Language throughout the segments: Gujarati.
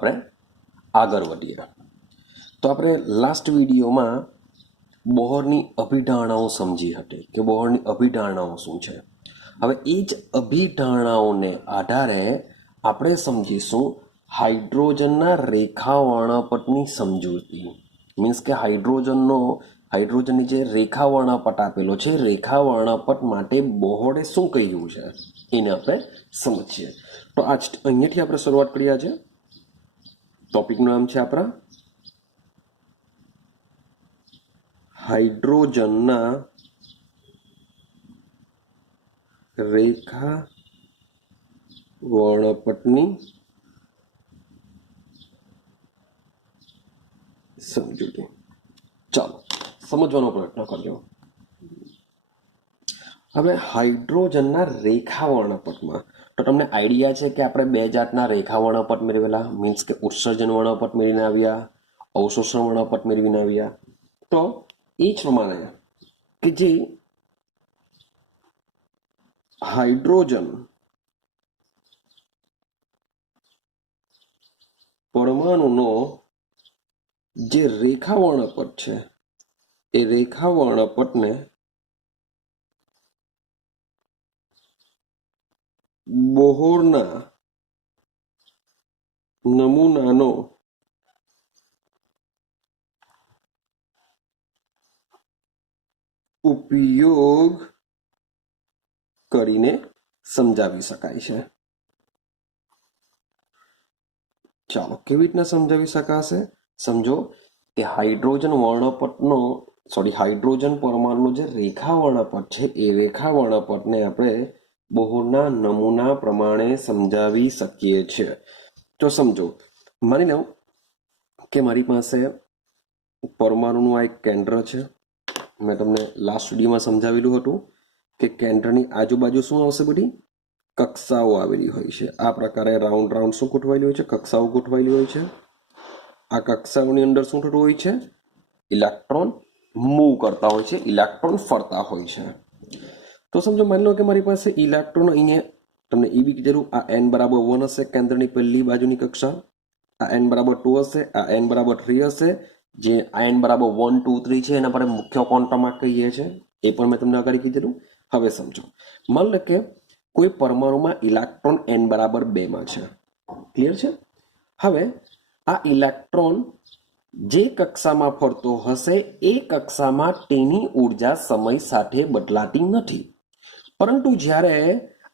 આપણે આગળ વધીએ. તો આપણે લાસ્ટ વિડીયોમાં બોહરની અભિધારણાઓ સમજી હતી કે બોહરની અભિધારણાઓ શું છે. હવે એ જ અભિધારણાઓને આધારે આપણે સમજીશું હાઇડ્રોજનના રેખા વર્ણપટની સમજૂતી. મીન્સ કે હાઇડ્રોજનની જે રેખા વર્ણપટ આપેલો છે, રેખા વર્ણપટ માટે બોહરે શું કહ્યું છે એને આપણે સમજીએ. તો આજ અહીંયાથી આપણે શરૂઆત કરી. આજે ટોપિકનું નામ છે આપણા હાઇડ્રોજનના રેખા વર્ણપટની સમજૂતી. ચાલો સમજવાનો પ્રયત્ન કરજો. હવે હાઇડ્રોજનના રેખા વર્ણપટમાં તો તમને આઈડિયા છે કે આપણે બે જાતના રેખા વર્ણપટ મેળવેલા. મીન્સ કે ઉત્સર્જન વર્ણપટ મેળવીને આવ્યા, અવશોષણ વર્ણપટ મેળવીને આવ્યા. તો એ જ પ્રમાણે કે જે હાઇડ્રોજન પરમાણુનો જે રેખા વર્ણપટ છે એ રેખા વર્ણપટને બોહરના નમૂનાનો ઉપયોગ કરીને સમજાવી શકાય છે. ચાલો કેવી રીતના સમજાવી શકાશે સમજો કે હાઇડ્રોજન પરમાણુનો જે રેખા વર્ણપટ છે એ રેખા વર્ણપટને આપણે બોહરના નમૂના પ્રમાણે સમજાવી શકીએ છીએ. તો સમજો, માની લો કે મારી પાસે પરમાણુનું આ એક કેન્દ્ર છે. મેં તમને લાસ્ટ વિડીયોમાં સમજાવેલું હતું કે કેન્દ્રની આજુબાજુ શું આવશે, બધી કક્ષાઓ આવેલી હોય છે. આ પ્રકારે રાઉન્ડ રાઉન્ડ શું ગોઠવાયેલી હોય છે, કક્ષાઓ ગોઠવાયેલી હોય છે. આ કક્ષાઓની અંદર શું થતું હોય છે, ઇલેક્ટ્રોન મૂવ કરતા હોય છે, ઇલેક્ટ્રોન ફરતા હોય છે. તો સમજો માની લો કે મારી પાસે ઇલેક્ટ્રોન અહીંયા તમને એવી કીધેલું આ n બરાબર 1 હશે કેન્દ્રની પહેલી બાજુની કક્ષા, આ n બરાબર 2 હશે, આ n બરાબર 3 હશે. જે આ n બરાબર 1, 2, 3 છે એના પર મુખ્ય ક્વોન્ટમ કહીએ છીએ, એ પણ મેં તમને આગળ કીધેલું. હવે સમજો, માન લો કે કોઈ પરમાણુમાં ઇલેક્ટ્રોન n બરાબર 2 માં છે. ક્લિયર છે? હવે આ ઇલેક્ટ્રોન જે કક્ષામાં ફરતો હશે એ કક્ષામાં તેની ઉર્જા સમય સાથે બદલાતી નથી. પરંતુ જ્યારે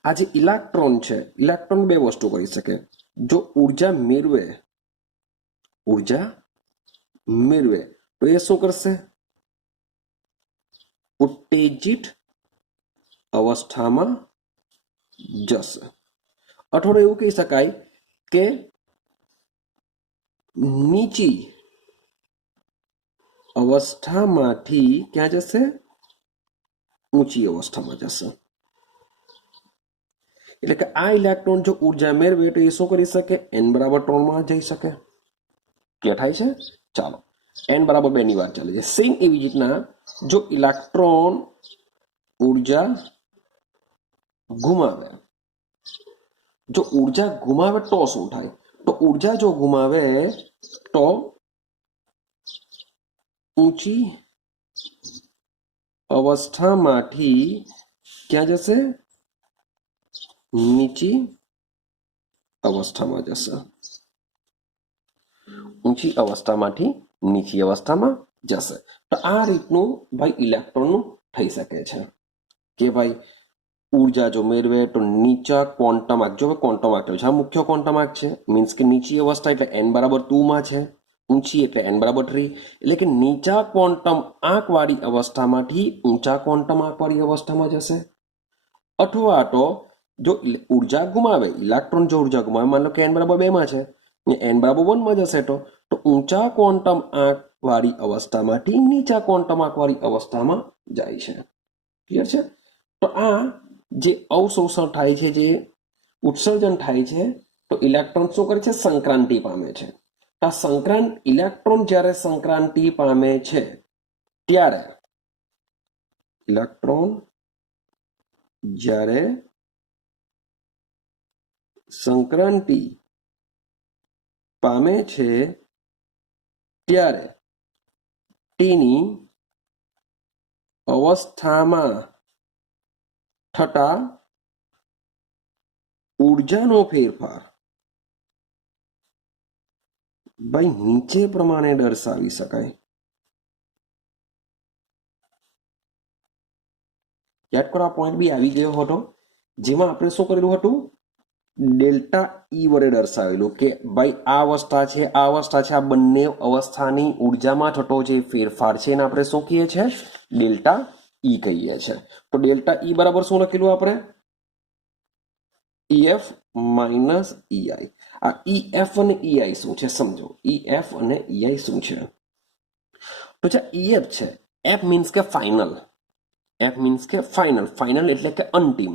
આ જે ઇલેક્ટ્રોન છે, ઇલેક્ટ્રોન બે વસ્તુ કરી શકે. જો ઉર્જા મેળવે તો એ શું કરશે, ઉત્તેજિત અવસ્થામાં જશે. અથવા એવું કહી શકાય કે નીચી અવસ્થામાંથી ક્યાં જશે, ઊંચી અવસ્થામાં જશે. એટલે કે આ ઇલેક્ટ્રોન જો ઉર્જા મેળવે તો એ શું કરી શકે, n બરાબર 3 માં જઈ શકે. કે થાય છે? ચાલો n બરાબર 2 ની વાત ચાલે છે. સેમ એવી રીતના જો ઇલેક્ટ્રોન ઉર્જા ગુમાવે તો શું થાય? તો ઉર્જા જો ગુમાવે તો ઊંચી અવસ્થામાંથી ક્યાં જશે, નીચી અવસ્થામાં જશે. ઊંચી અવસ્થામાંથી નીચી અવસ્થામાં જશે. તો આ રીતનું ભાઈ ઇલેક્ટ્રોનનું થઈ શકે છે કે ભાઈ ઉર્જા જો મેળવે તો નીચા ક્વોન્ટમ આંક, જો ક્વોન્ટમ આંક છે, આ મુખ્ય ક્વોન્ટમ આંક છે. મીન્સ કે નીચી અવસ્થા એટલે n બરાબર 2 માં છે, ઊંચી એટલે n બરાબર 3. એટલે કે નીચા ક્વોન્ટમ આંક વાળી અવસ્થામાંથી ઊંચા ક્વોન્ટમ આંક વાળી અવસ્થામાં જશે. અથવા તો જો ઉર્જા ગુમાવે, ઇલેક્ટ્રોન જો ઉર્જા ગુમાવે, માની લો કે n બરાબર 2 માં છે, n બરાબર 1 માં જશે તો ઊંચા ક્વોન્ટમ આંક વાળી અવસ્થામાંથી નીચા ક્વોન્ટમ આંક વાળી અવસ્થામાં જાય છે. ક્લિયર છે? તો આ જે અવશોષણ થાય છે, જે ઉત્સર્જન થાય છે, તો ઇલેક્ટ્રોન શું કરે છે, સંક્રાંતિ પામે છે. આ ઇલેક્ટ્રોન જ્યારે સંક્રાંતિ પામે છે ત્યારે ઇલેક્ટ્રોન જ્યારે સંક્રાંતિ પામે છે ત્યારે તેની અવસ્થામાં થતા ઊર્જાનો ફેરફાર ભાઈ નીચે પ્રમાણે દર્શાવી શકાય. યાદ કરો, આ પોઈન્ટ બી આવી ગયો હતો, જેમાં આપણે શું કરેલું હતું, ડેલ્ટા ઈ વડે દર્શાવેલું કે ભાઈ આ અવસ્થા છે, આ અવસ્થા છે, આ બંને અવસ્થાની ઉર્જામાં થતો જે ફેરફાર છે એને આપણે શું કહીએ છીએ, ડેલ્ટા ઈ કહીએ છીએ. તો ડેલ્ટા ઈ બરાબર શું લખેલું આપણે, ઈએફ માઇનસ ઈઆઈ. આ ઈએફ અને ઈઆઈ શું છે સમજો. ઈએફ અને ઈઆઈ શું છે, તો જે ઈએફ છે, એફ મીન્સ કે ફાઇનલ, એફ મીન્સ કે ફાઇનલ, ફાઇનલ એટલે કે અંતિમ.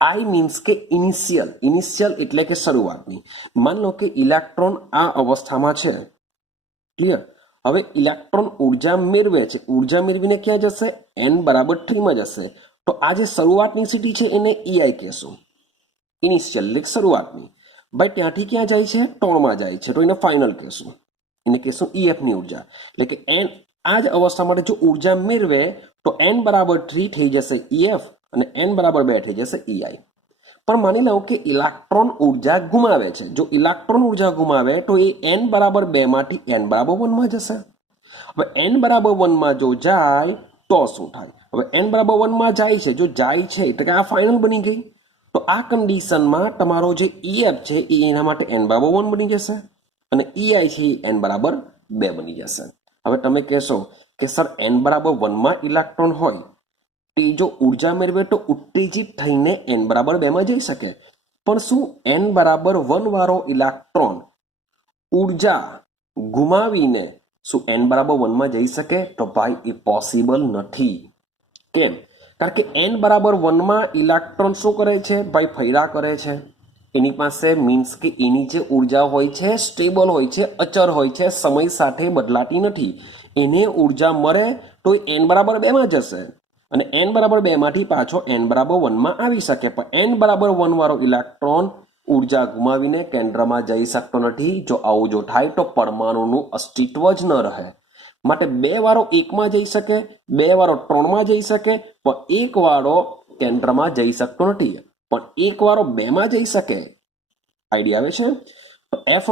આઈ મીન્સ કે ઇનિશિયલ, ઇનિશિયલ એટલે કે શરૂઆતની. માન લો કે ઇલેક્ટ્રોન આ અવસ્થામાં છે, ક્લિયર. હવે ઇલેક્ટ્રોન ઉર્જા મેળવે છે, ઉર્જા મેળવીને ક્યાં જશે, એન બરાબર 3 માં જશે. તો આ જે શરૂઆતની સ્થિતિ છે એને ઈઆઈ કહેશું, ઇનિશિયલ એટલે શરૂઆતની. ભાઈ ત્યાંથી ક્યાં જાય છે, 3 માં જાય છે, તો એને ફાઇનલ કહેશું, એને કહેશું ઈએફ ની ઉર્જા. એટલે કે એન આ જ અવસ્થા માટે જો ઉર્જા મેળવે તો એન બરાબર 3 થઈ જશે ઈએફ અને એન બરાબર 2 થઈ જશે ઈઆઈ. પણ માની લઉં કે ઇલેક્ટ્રોન ઉર્જા ગુમાવે છે. જો ઇલેક્ટ્રોન ઉર્જા ગુમાવે તો એ એન બરાબર 2 માંથી એન બરાબર 1 માં જશે. હવે એન બરાબર 1 માં જો જાય તો શું થાય, હવે એન બરાબર 1 માં જાય છે, જો જાય છે એટલે કે આ ફાઇનલ બની ગઈ. તો આ કન્ડિશનમાં તમારો જે ઈએફ છે એ એના માટે એન બરાબર 1 બની જશે અને ઈઆઈ છે એન બરાબર 2 બની જશે. હવે તમે કહેશો કે સર એન બરાબર 1 માં ઇલેક્ટ્રોન હોય તે જો ઉર્જા મેળવે તો ઉત્તેજિત થઈને એન બરાબર 2 માં જઈ શકે. પણ શું એન બરાબર 1 વાળો ઇલેક્ટ્રોન ઉર્જા ગુમાવીને શું એન બરાબર 1 માં જઈ શકે, તો ભાઈ એ પોસિબલ નથી. કેમ, કારણ કે એન બરાબર 1 માં ઇલેક્ટ્રોન શું કરે છે ભાઈ, ફૈરા કરે છે. એની પાસે મીન્સ કે એની જે ઉર્જા હોય છે સ્ટેબલ હોય છે, અચર હોય છે, સમય સાથે બદલાતી નથી. એને ઉર્જા મળે તો એન બરાબર 2 માં જશે અને એન બરાબર 2 માંથી પાછો એન બરાબર 1 માં આવી શકે. પણ એન બરાબર 1 વાળો ઇલેક્ટ્રોન ઉર્જા ગુમાવીને કેન્દ્રમાં જઈ શકતો નથી. જો આવું જો થાય તો પરમાણુનું અસ્તિત્વ જ ન રહે. માટે 2 વાળો 1 માં જઈ શકે, 2 વાળો 3 માં જઈ શકે, પણ 1 વાળો કેન્દ્રમાં જઈ શકતો નથી. પણ 1 વાળો 2 માં જઈ શકે. આઈડિયા આવે છે? તો એફ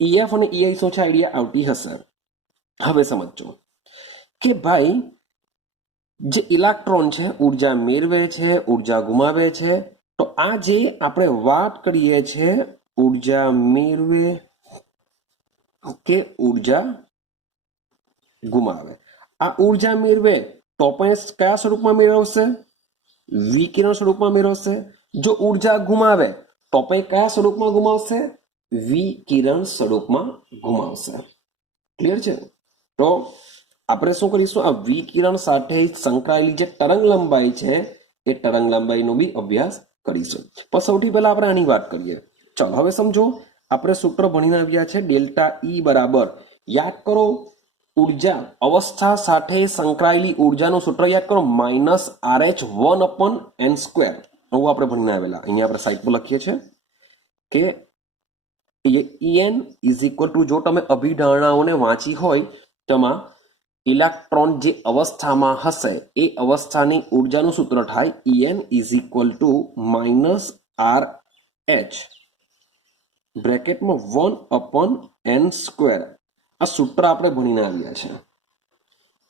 ઈએફ અને ઈઆઈ શું છે, આઈડિયા આવતી હશે. હવે સમજો કે ભાઈ જે ઇલેક્ટ્રોન છે ઉર્જા મેળવે છે, ઉર્જા ગુમાવે છે. તો આ જે આપણે વાત કરીએ છીએ ઉર્જા મેળવે કે ઉર્જા ગુમાવે, આ ઉર્જા મેળવે તો પણ કયા સ્વરૂપમાં મેળવશે, વિકિરણ સ્વરૂપમાં મેળવશે. જો ઉર્જા ગુમાવે તો પણ કયા સ્વરૂપમાં ગુમાવશે, વિકિરણ સ્વરૂપમાં ગુમાવશે. ક્લિયર છે? તો આપણે શું કરીશું, આ વિકિરણ સાથે સંકળાયેલી જે તરંગ લંબાઈ છે એ તરંગ લંબાઈનો બી અભ્યાસ કરીશું. પણ સૌથી પહેલા આપણે આની વાત કરીએ. ચાલો હવે સમજો, આપણે સૂત્ર ભણીને આવ્યા છે ડેલ્ટા ઈ બરાબર, યાદ કરો ઉર્જા અવસ્થા સાથે સંકળાયેલી ઉર્જાનું સૂત્ર યાદ કરો, માઇનસ RH1/n². આવું આપણે ભણીને આવેલા. અહીંયા આપણે સાઈડ પર લખીએ છીએ કે En ઇઝ ઇક્વલ ટુ, જો તમે અભિધારણાઓને વાંચી હોય તેમાં ઇલેક્ટ્રોન જે અવસ્થામાં હશે એ અવસ્થાની ઉર્જાનું સૂત્ર થાય En is equal two -RH બ્રેકેટમાં 1/n². આ સૂત્ર આપણે ભણીને આવ્યા છે.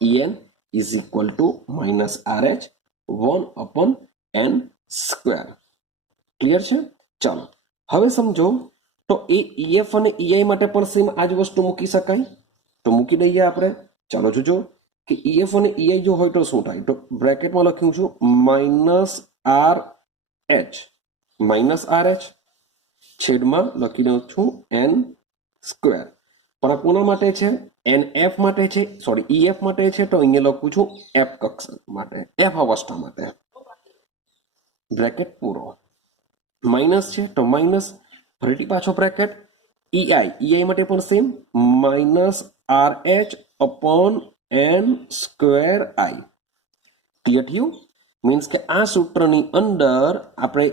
En is equal two -RH 1/n². Clear છે? ચાલો હવે સમજો, તો એ ઈએફ અને ઈઆઈ માટે પણ સેમ આ જ વસ્તુ મૂકી શકાય. તો મૂકી દઈએ આપણે. ચાલો જોજો કે ઈએફ અને ઈઆઈ જો હોય તો શું થાય. તો બ્રેકેટમાં લખ્યું છું -RH છેદમાં લખી દઉં છું n². પણ આ કોના માટે છે, NF માટે છે, સોરી ઈએફ માટે છે. તો અહીંયા લખું છું એફ કક્ષક માટે, એફ અવસ્થા માટે. બ્રેકેટ પૂરો. માઇનસ છે તો માઇનસ, ફરીથી પાછો બ્રેકેટ. ઈઆઈ માટે પણ સેમ, -RH/n²i. ક્લિયર થયું? મીન્સ કે આ સૂત્રની અંદર આપણે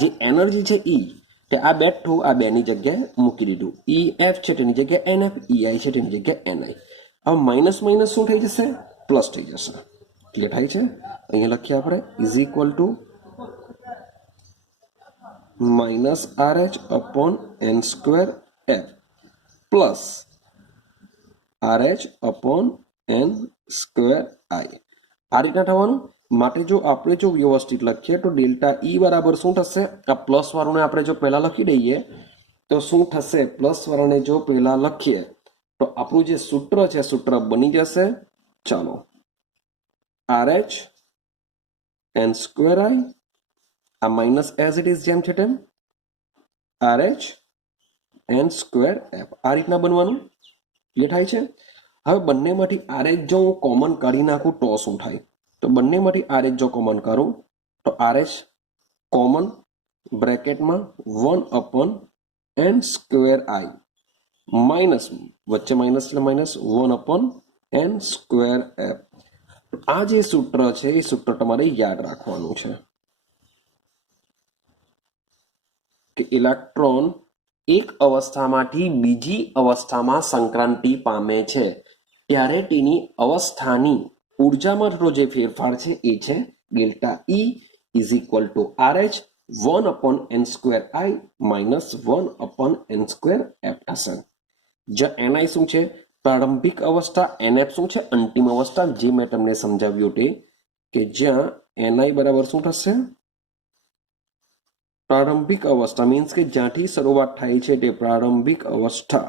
જે એનર્જી છે ઈ, કે આ બેઠું આ બેની જગ્યાએ મૂકી દીધું. ઈ એફ છે તેની જગ્યાએ એન એફ, ઈ આઈ છે તેની જગ્યાએ એન આઈ. હવે માઇનસ માઇનસ શું થઈ જશે? પ્લસ થઈ જશે. ક્લિયર થાય છે? અહીંયા લખીએ આપણે is equal to minus R H upon N square F plus R H upon N square I. આ રીતના થવાનું. માટે જો આપણે જો વ્યવસ્થિત લખીએ તો ડેલ્ટા ઈ બરાબર શું થશે? આ પ્લસ વાળુંને આપણે જો પહેલા લખી દઈએ તો શું થશે? પ્લસ વાળાને જો પહેલા લખીએ તો આપણું જે સૂત્ર છે સૂત્ર બની જશે, ચાલો, R H N square I, આ માઇનસ એઝ ઇટ ઇઝ જેમ છે તેમ, R H N square F. આ રીતના બનવાનું. ક્લિયર થાય છે? હવે બંનેમાંથી આર એચ જો હું કોમન કાઢી નાખું તો શું થાય? તો બંનેમાંથી આર એચ જો કોમન કરું તો આર એચ કોમન બ્રેકેટમાં 1 upon N square I minus વચ્ચે માઇનસ એટલે minus 1 upon N square F. આ જે સૂત્ર છે એ સૂત્ર તમારે યાદ રાખવાનું છે કે ઇલેક્ટ્રોન એક અવસ્થામાંથી બીજી અવસ્થામાં સંક્રાંતિ પામે છે ત્યારે તેની અવસ્થાની ઉર્જામાં થતો જે ફેરફાર છે એ છે delta E is equal to R H 1 upon N square I minus 1 upon N square F થશે. જ્યાં એનઆઈ શું છે? પ્રારંભિક અવસ્થા. એનએફ શું છે? અંતિમ અવસ્થા. જે મેં તમને સમજાવ્યું તે કે જ્યાં એનઆઈ બરાબર શું થશે? પ્રારંભિક અવસ્થા મીન્સ કે જ્યાંથી શરૂઆત થાય છે તે પ્રારંભિક અવસ્થા,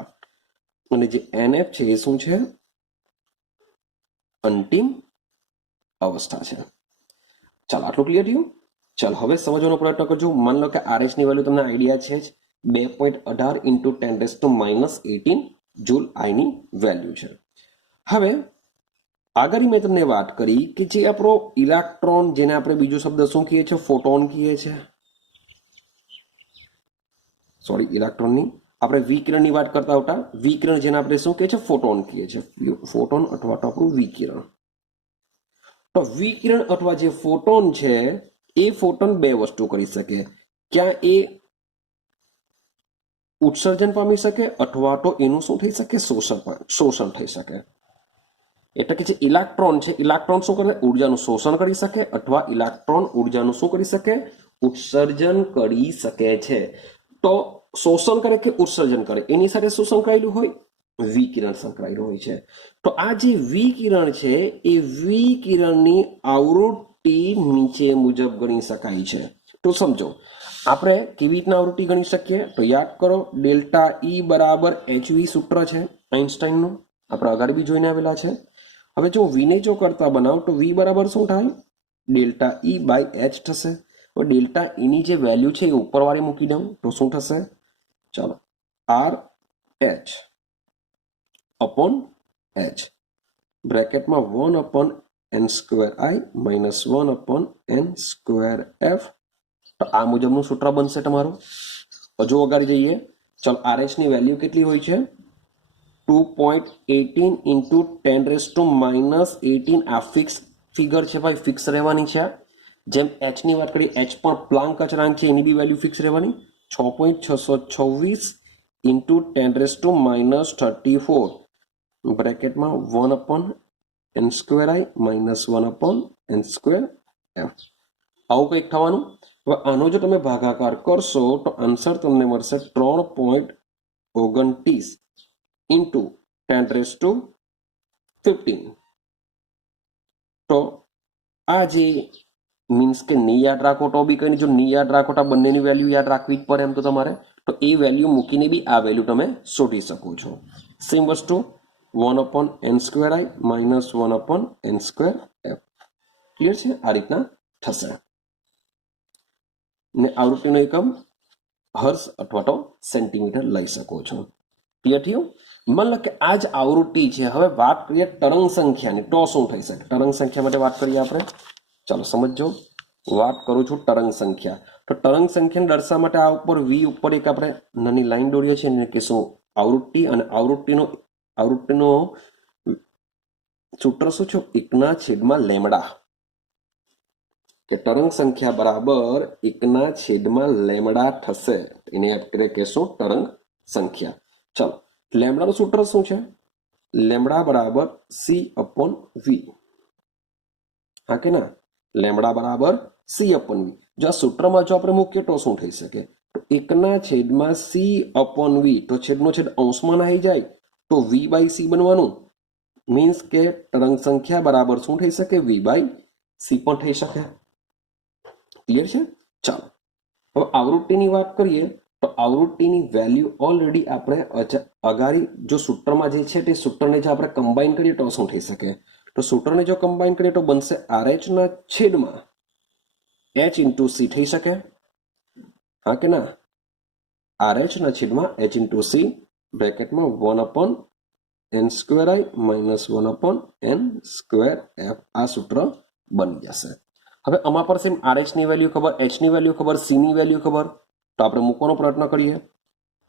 અને જે એનએફ છે એ શું છે? અંતિમ અવસ્થા છે. ચાલો, આટલું ક્લિયર થયું? ચાલો હવે સમજવાનો પ્રયત્ન કરજો. માન લો કે આરએચ ની વેલ્યુ તમને આઈડિયા છે જ, 2.18 ઇન્ટુ 10⁻18 જૂલ આઈની વેલ્યુ છે. હવે આગળ મેં તમને વાત કરી કે જે આપણો ઇલેક્ટ્રોન, જેને આપણે બીજો શબ્દ શું કહીએ છીએ? ફોટોન કહીએ છીએ. સોરી, ઇલેક્ટ્રોનની આપણે વિકિરણની વાત કરતા હતા. વિકિરણ જેને આપણે શું કહીએ છીએ? ફોટોન કહીએ છીએ. ફોટોન અથવા તો આપણું વિકિરણ. તો વિકિરણ અથવા જે ફોટોન છે એ ફોટોન બે વસ્તુ કરી શકે. ક્યાં એ ઉત્સર્જન પામી શકે અથવા તો એનું શું થઈ શકે? શોષણ થઈ શકે. એટલે કે જે ઇલેક્ટ્રોન છે, ઇલેક્ટ્રોન શું કરે? ઉર્જાનું શોષણ કરી શકે અથવા ઇલેક્ટ્રોન ઉર્જાનું શું કરી શકે? ઉત્સર્જન કરી શકે છે. તો શોષણ કરે કે ઉત્સર્જન કરે, એની સાથે શું સંકળાયેલું હોય? વિકિરણ સંકળાયેલું હોય છે. તો આ જે વિકિરણ છે એ વિકિરણની આવૃત્તિ નીચે મુજબ ગણી શકાય છે. તો સમજો આપણે કેવી રીતના આવૃત્તિ ગણી શકીએ? તો યાદ કરો, ડેલ્ટા ઈ બરાબર એચવી સૂત્ર છે આઇન્સ્ટાઈનનું, આપણે આગળ બી જોઈને આવેલા છે. હવે જો વીને જો કરતા બનાવ તો વી બરાબર શું થાય? ડેલ્ટા ઈ બાય એચ થશે. હવે ડેલ્ટા ઈની જે વેલ્યુ છે એ ઉપરવાળી મૂકી દઉં તો શું થશે? ચાલો, આર એચ અપોન એચ બ્રેકેટમાં 1 upon N square I minus 1 upon N square F. તો આ મુજબનું સૂત્ર બનશે તમારું. હજુ આગળ જઈએ. ચાલો, આર એચ ની વેલ્યુ કેટલી હોય છે? 2.18 ઇન્ટુ 10⁻18. આ ફિક્સ ફિગર છે ભાઈ, ફિક્સ રહેવાની છે. જેમ એચ ની વાત કરી, એચ પણ પ્લાન્ક અચળાંક છે, એની બી વેલ્યુ ફિક્સ રહેવાની. 6.626 ઇન્ટુ 10⁻34 બ્રેકેટમાં 1 upon N square I minus 1 upon N square F. આવું કંઈક થવાનું. હવે આનો જો તમે ભાગાકાર કરશો તો આન્સર તમને મળશે 3.29 ઇન્ટુ 10⁻15. તો આ જે મીન્સ કે ની યાદ રાખો તો બી કઈ, જો ની યાદ રાખો તો બંનેની વેલ્યુ યાદ રાખવી જ પડે એમ તો તમારે. તો એ વેલ્યુ મૂકીને બી આ વેલ્યુ તમે શોધી શકો છો. સેમ વસ્તુ 1 upon N square I minus 1 upon N square F. Clear છે? આ રીતના થશે. ને આવૃત્તિનો એકમ હર્સ અથવા તો સેન્ટીમીટર લઈ શકો છો. ક્લિયર થયું? માન લો કે આ જ આવૃત્તિ છે. હવે વાત કરીએ તરંગ સંખ્યાની, તો શું થઈ શકે? તરંગ સંખ્યા માટે વાત કરીએ આપણે. ચાલો સમજો, વાત કરું છું તરંગ સંખ્યા. તો તરંગ સંખ્યાને દર્શાવવા માટે આ ઉપર વી ઉપર એક આપણે નાની લાઈન દોરીએ છીએ ને કે શું? આવૃત્તિ. અને આવૃત્તિનો સૂત્ર શું છે? 1/લેમ્ડા. કે તરંગ સંખ્યા બરાબર 1/લેમ્ડા થશે. એને આપણે કહેશું તરંગ સંખ્યા. ચલો, લેમડાનું સૂત્ર શું છે? લેમડા બરાબર સી અપોન વી. હા કે ના? લેમડા બરાબર સી અપોન વી. જો આ સૂત્રમાં જો આપણે મૂકીએ તો શું થઈ શકે? તો 1/c અપોન વી, તો છેદનો છેદ અંશમાં આવી જાય તો વી બાય સી બનવાનું. મીન્સ કે તરંગ સંખ્યા બરાબર શું થઈ શકે? વી બાય સી પણ થઈ શકે. ક્લિયર છે? ચાલો, હવે આવૃત્તિની વાત કરીએ તો આવૃત્તિની વેલ્યુ ઓલરેડી આપણે અગાડી જો સૂત્રમાં જે છે તે સૂત્રને જો આપણે કમ્બાઈન કરીએ તો શું થઈ શકે? તો સૂત્રને જો કમ્બાઈન કરીએ તો બનશે RH ના છેદમાં H ઇન્ટુ સી થઈ શકે. હા કે ના? RH ના છેદમાં H ઇન્ટુ સી બ્રેકેટમાં 1/n² માઇનસ 1/n²f આ સૂત્ર બની જશે. હવે આમાં પર સેમ RH ની વેલ્યુ ખબર, H ની વેલ્યુ ખબર, C ની વેલ્યુ ખબર, તો આપણે મૂકવાનો પ્રયત્ન કરીએ.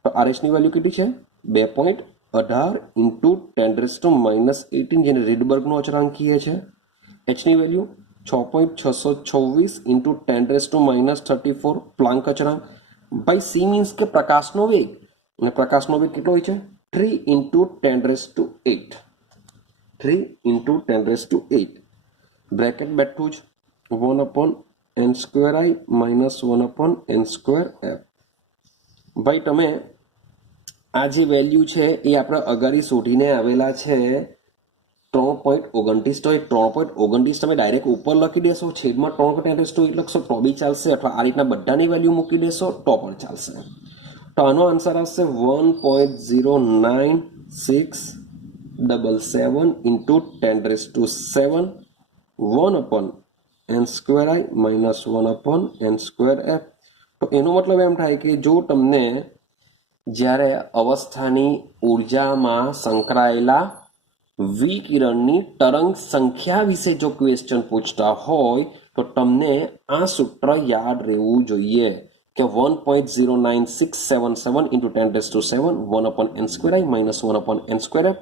તો RH ની વેલ્યુ કેટલી છે? 2.18 ઇન્ટુ 10⁻⁻18 જેને રીડબર્ગનો અચળાંક કહે છે. H ની વેલ્યુ 6.626 ઇન્ટુ 10⁻34 પ્લાન્ક અચળાંક. બાય સી મીન્સ કે પ્રકાશનો વેગ, અને પ્રકાશનો વેગ કેટલો હોય છે? 3 ઇન્ટુ 10⁸. 3 ઇન્ટુ 10⁸. બ્રેકેટ બેઠું જ 1/n² માઇનસ 1/n²f. ભાઈ તમે આ જે વેલ્યુ છે એ આપણે અગાડી શોધીને આવેલા છે 3.29. તો એ 3.29 તમે ડાયરેક્ટ ઉપર લખી દેશો, છેદમાં 3.8 લખશો તો બી ચાલશે, અથવા આ રીતના બધાની વેલ્યુ મૂકી દેશો તો પણ ચાલશે. તો આનો આન્સર આવશે 1.09677 ઇન્ટુ 10⁻7 1/n² માઇનસ 1/n²f. તો એનો મતલબ એમ થાય કે જો તમને જ્યારે અવસ્થાની ઉર્જામાં સંકળાયેલા વિકિરણની તરંગ સંખ્યા વિશે જો ક્વેશ્ચન પૂછતા હોય તો તમને આ સૂત્ર યાદ રહેવું જોઈએ કે 1.09677 ઇન્ટુ 10⁻7 1/n² માઇનસ 1/n²f.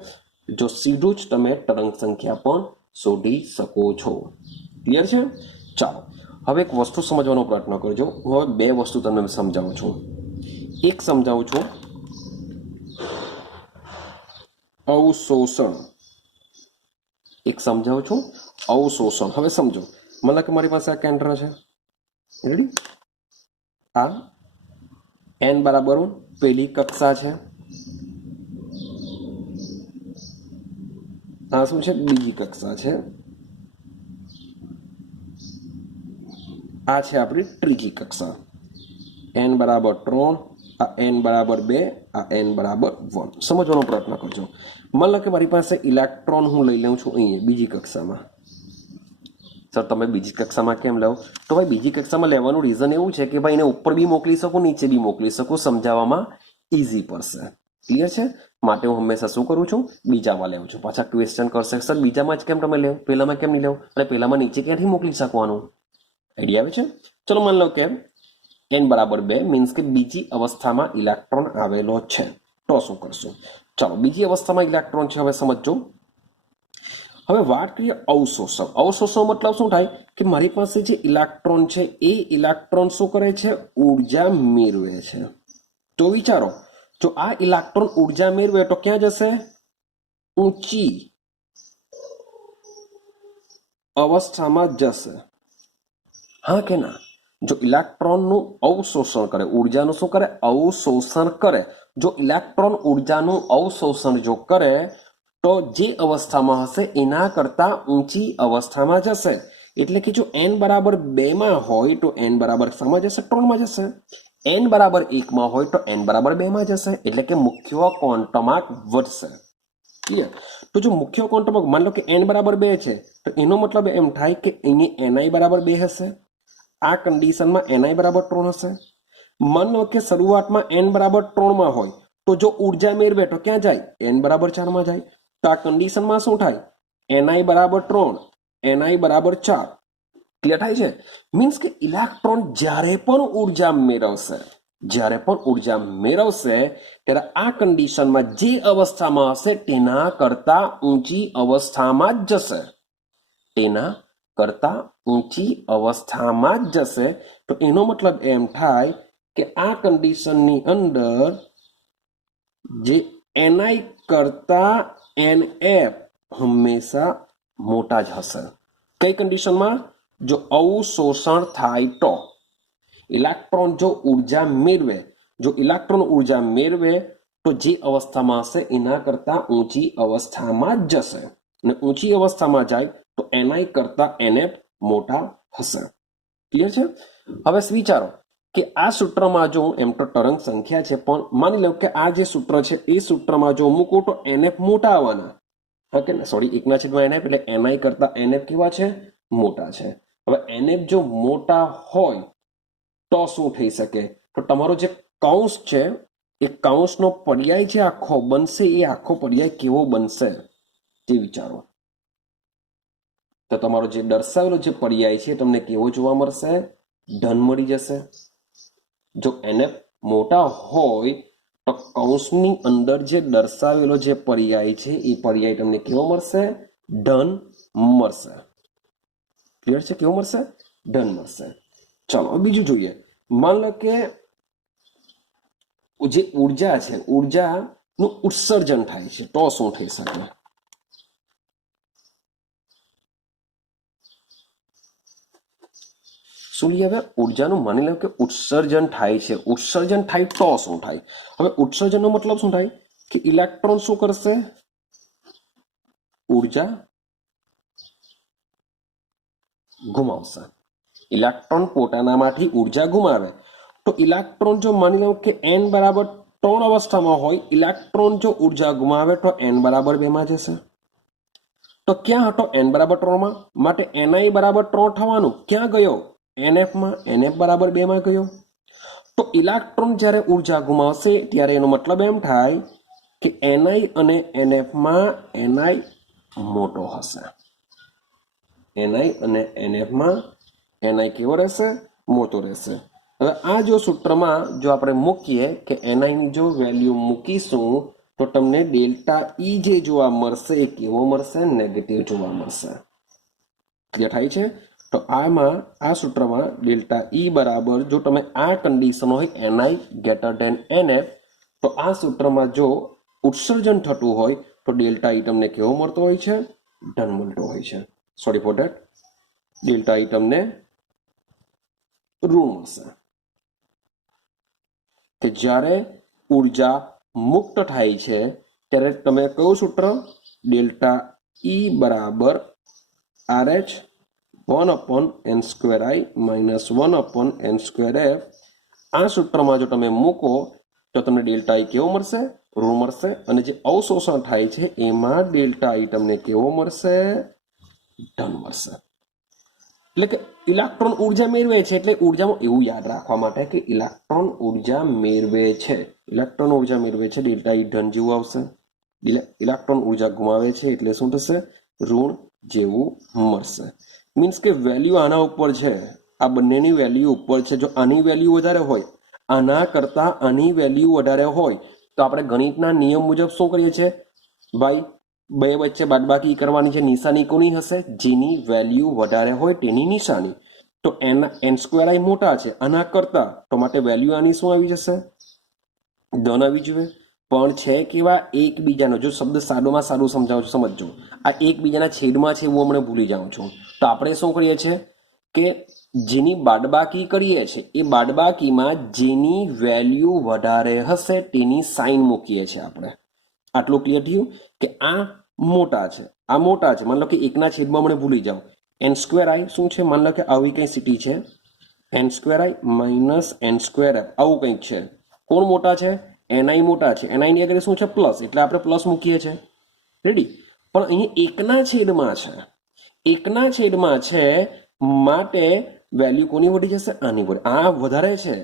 જો સીધું જ તમે તરંગ સંખ્યા પણ શોધી શકો છો. ક્લિયર છે? ચાલો, હવે એક વસ્તુ સમજવાનો પ્રયત્ન કરજો. હું હવે બે વસ્તુ તમને સમજાવું છું. એક સમજાવું છું અવશોષણ. એક સમજાવું છું અવશોષણ. હવે સમજો, મને કે મારી પાસે આ કેન્દ્ર છે, રેડી? આ n બરાબર પહેલી કક્ષા છે, આ શું છે? બીજી કક્ષા છે, આ છે આપણી ત્રીજી કક્ષા. n બરાબર 3, આ n બરાબર 2, આ n બરાબર 1. સમજવાનો પ્રયત્ન કરજો. મને કે મારી પાસે ઇલેક્ટ્રોન હું લઈ લઉં છું અહીંયા બીજી કક્ષામાં. સર તમે બીજી કક્ષામાં કેમ લો? તો ભાઈ બીજી કક્ષામાં લેવાનું રીઝન એવું છે કે ભાઈ એને ઉપર બી મોકલી શકું, નીચે બી મોકલી શકું, સમજાવવામાં ઇઝી પડશે. ક્લિયર છે? માટે હું હંમેશા શું કરું છું? બીજામાં લેવું છું. પાછા ક્વેશ્ચન કરશે સર બીજામાં જ કેમ તમે લેવો, પહેલામાં કેમ નહીં લેવો? અને પહેલામાં નીચે ક્યાંથી મોકલી શકવાનું? આઈડિયા આવે છે? ચલો માની લો કે n બરાબર 2 મીન્સ કે બીજી અવસ્થામાં ઇલેક્ટ્રોન આવેલો છે. તો શું કરશું? ચાલો, બીજી અવસ્થામાં ઇલેક્ટ્રોન છે. હવે સમજો. હવે વાત કરીએ અવશોષણ. અવશોષણ મતલબ શું થાય કે મારી પાસે જે ઇલેક્ટ્રોન છે એ ઇલેક્ટ્રોન શું કરે છે? ઉર્જા મેળવે છે. તો વિચારો, જો આ ઇલેક્ટ્રોન ઉર્જા મેળવે તો ક્યાં જશે? ઊંચી અવસ્થામાં જશે. હા કે ના? જો ઇલેક્ટ્રોનનું અવશોષણ કરે, ઉર્જાનું શું કરે? અવશોષણ કરે. જો ઇલેક્ટ્રોન ઉર્જાનું અવશોષણ જો કરે તો જે અવસ્થામાં હશે એના કરતા ઊંચી અવસ્થામાં જશે. એટલે કે જો n બરાબર 2 માં હોય તો n બરાબર શામાં જશે? 3 માં જશે. n બરાબર 1 માં હોય તો n બરાબર 2 માં જશે. એટલે કે મુખ્ય ક્વોન્ટમાર્ક વધશે. ક્લિયર? તો જો મુખ્ય ક્વોન્ટમાર્ક માની લો કે n બરાબર 2 છે તો એનો મતલબ એમ થાય કે એની ni બરાબર 2 હશે. આ કન્ડિશનમાં ni બરાબર 3 હશે. માન લો કે શરૂઆતમાં n બરાબર 3 માં હોય તો જો ઉર્જા મેળવે તો ક્યાં જાય? n બરાબર 4 માં જાય. તો આ કન્ડિશનમાં શું થાય? ni બરાબર 3, ni બરાબર 4. ક્લિયર થાય છે? મીન્સ કે ઇલેક્ટ્રોન જ્યારે પણ ઉર્જા મેળવશે ત્યારે આ કન્ડિશનમાં જે અવસ્થામાં હશે તેના કરતા ઊંચી અવસ્થામાં જ જશે. તેના કરતા ઊંચી અવસ્થામાં જ જશે. તો એનો મતલબ એમ થાય કે આ કન્ડિશનની અંદર જે એનઆઈ કરતા એનએફ હંમેશા મોટા જ હશે. કઈ કન્ડિશનમાં? જો અવશોષણ થાય તો. ઇલેક્ટ્રોન જો ઉર્જા મેળવે, જો ઇલેક્ટ્રોન ઉર્જા મેળવે તો જે અવસ્થામાં હશે એના કરતા ઊંચી અવસ્થામાં જ જશે, અને ઊંચી અવસ્થામાં જાય તો એનઆઈ કરતા એનએફ મોટા હશે. ક્લિયર છે? હવે વિચારો કે આ સૂત્રમાં જો એમ તો તરંગ સંખ્યા છે, પણ માની લો કે આ જે સૂત્ર છે એ સૂત્રમાં જો મૂકું તો એનએફ મોટા આવવાના. ઓકે, સોરી, 1/n એટલે એનઆઈ કરતા એનએફ કેવા છે? મોટા છે. હવે એનએફ જો મોટા હોય તો શું થઈ શકે? તો તમારો જે કૌંસ છે એ કૌંસનો પર્યાય જે આખો બનશે એ આખો પર્યાય કેવો બનશે તે વિચારો. તો તમારો જે દર્શાવેલો જે પર્યાય છે તમને કેવો જોવા મળશે? ધન મળી જશે. જો એનએફ મોટા હોય તો કૌંસની અંદર જે દર્શાવેલો જે પર્યાય છે એ પર્યાય તમને કેવો મળશે? ધન મળશે. ક્લિયર છે? કેવો મળશે? ધન મળશે. ચાલો બીજું જોઈએ. માન લો કે જે ઉર્જા છે, ઉર્જાનું ઉત્સર્જન થાય છે તો શું થઈ શકે? હવે ઉર્જાનું માની લો કે ઉત્સર્જન થાય છે, ઉત્સર્જન થાય તો શું થાય? હવે ઉત્સર્જનનો મતલબ શું થાય? કે ઇલેક્ટ્રોન શું કરશે? ઉર્જા ગુમાવશે. ઇલેક્ટ્રોન પોતાનામાંથી ઉર્જા ગુમાવે તો ઇલેક્ટ્રોન જો માની લો કે n બરાબર 3 અવસ્થામાં હોય, ઇલેક્ટ્રોન જો ઉર્જા ગુમાવે તો n બરાબર 2 માં જશે. તો ક્યાં હતો n બરાબર 3 માં? માટે ni બરાબર 3 થવાનું. ક્યાં ગયો? nf માં. nf બરાબર 2 માં ગયો. તો ઇલેક્ટ્રોન જ્યારે ઉર્જા ગુમાવશે ત્યારે એનો મતલબ એમ થાય કે ni અને nf માં ni મોટો હશે. ni અને nf માં ni કેવો રહેશે? મોટો રહેશે. હવે આ જો સૂત્રમાં જો આપણે મૂકીએ કે ni ની જો વેલ્યુ મૂકીશું તો તમને ડેલ્ટા ઈ જે જોવા મળશે એ કેવો મળશે? નેગેટિવ જોવા મળશે. ક્લિયર થાય છે? તો આમાં આ સૂત્રમાં ડેલ્ટા ઈ બરાબર, જો તમે આ કન્ડિશન હોય ni ગ્રેટર ધેન nf, તો આ સૂત્રમાં જો ઉત્સર્જન થતું હોય તો ડેલ્ટા ઈ તમને કેવો મળતો હોય છે? ધન મળતો હોય છે. Sorry for that, delta E તમને ઋણ મળશે. કે જ્યારે ઉર્જા મુક્ત થાય છે ત્યારે તમે કયું સૂત્ર? ડેલ્ટા ઈ બરાબર RH 1/n² માઇનસ 1/n²f. આ સૂત્રમાં જો તમે મૂકો તો તમને ડેલ્ટા ઈ કેવો મળશે? ઋણ મળશે. અને જે અવશોષણ થાય છે એમાં ડેલ્ટા ઈ તમને કેવો મળશે? ધન મળશે. એટલે કે ઇલેક્ટ્રોન ઉર્જા મેળવે છે, એટલે ઉર્જામાં એવું યાદ રાખવા માટે કે ઇલેક્ટ્રોન ઉર્જા મેળવે છે, ઇલેક્ટ્રોન ઉર્જા મેળવે છે, ડેલ્ટા ઈ ધન જેવું આવશે. ઇલેક્ટ્રોન ઉર્જા ગુમાવે છે એટલે શું થશે? ઋણ જેવું મળશે. મીન્સ કે વેલ્યુ આના ઉપર છે, આ બંનેની વેલ્યુ ઉપર છે. જો આની વેલ્યુ વધારે હોય, આના કરતા આની વેલ્યુ વધારે હોય તો આપણે ગણિતના નિયમ મુજબ શું કરીએ છીએ ભાઈ? બે વચ્ચે બાદબાકી કરવાની છે. નિશાની કોની હશે? જેની વેલ્યુ વધારે હોય તેની નિશાની. તો n² મોટા છે આના કરતા, તો માટે વેલ્યુ આની શું આવી જશે? ધન આવી જોઈએ. પણ છે કેવા? એકબીજાનો. જો શબ્દ સાદોમાં સાદું સમજાવું છું, સમજજો. આ એકબીજાના છેદમાં છે એવું હમણાં ભૂલી જાઉં છું. તો આપણે શું કરીએ છીએ કે જેની બાદબાકી કરીએ છીએ એ બાદબાકીમાં જેની વેલ્યુ વધારે હશે તેની સાઈન મૂકીએ છીએ આપણે. આટલું ક્લિયર થયું કે આ મોટા છે, આ મોટા છે. માન લો કે 1/છેદમાં મને ભૂલી જાઓ. n² શું છે? માન લો કે આવી કઈ સ્થિતિ છે, n² માઇનસ n²f આવું કંઈક છે. કોણ મોટા છે? ni મોટા છે. ni ની આગળ શું છે? પ્લસ, એટલે આપણે પ્લસ મૂકીએ છીએ. રેડી? પણ અહીં 1/છેદમાં છે, 1/છેદમાં છે માટે વેલ્યુ કોની વધી જશે? આની વધી. આ વધારે છે,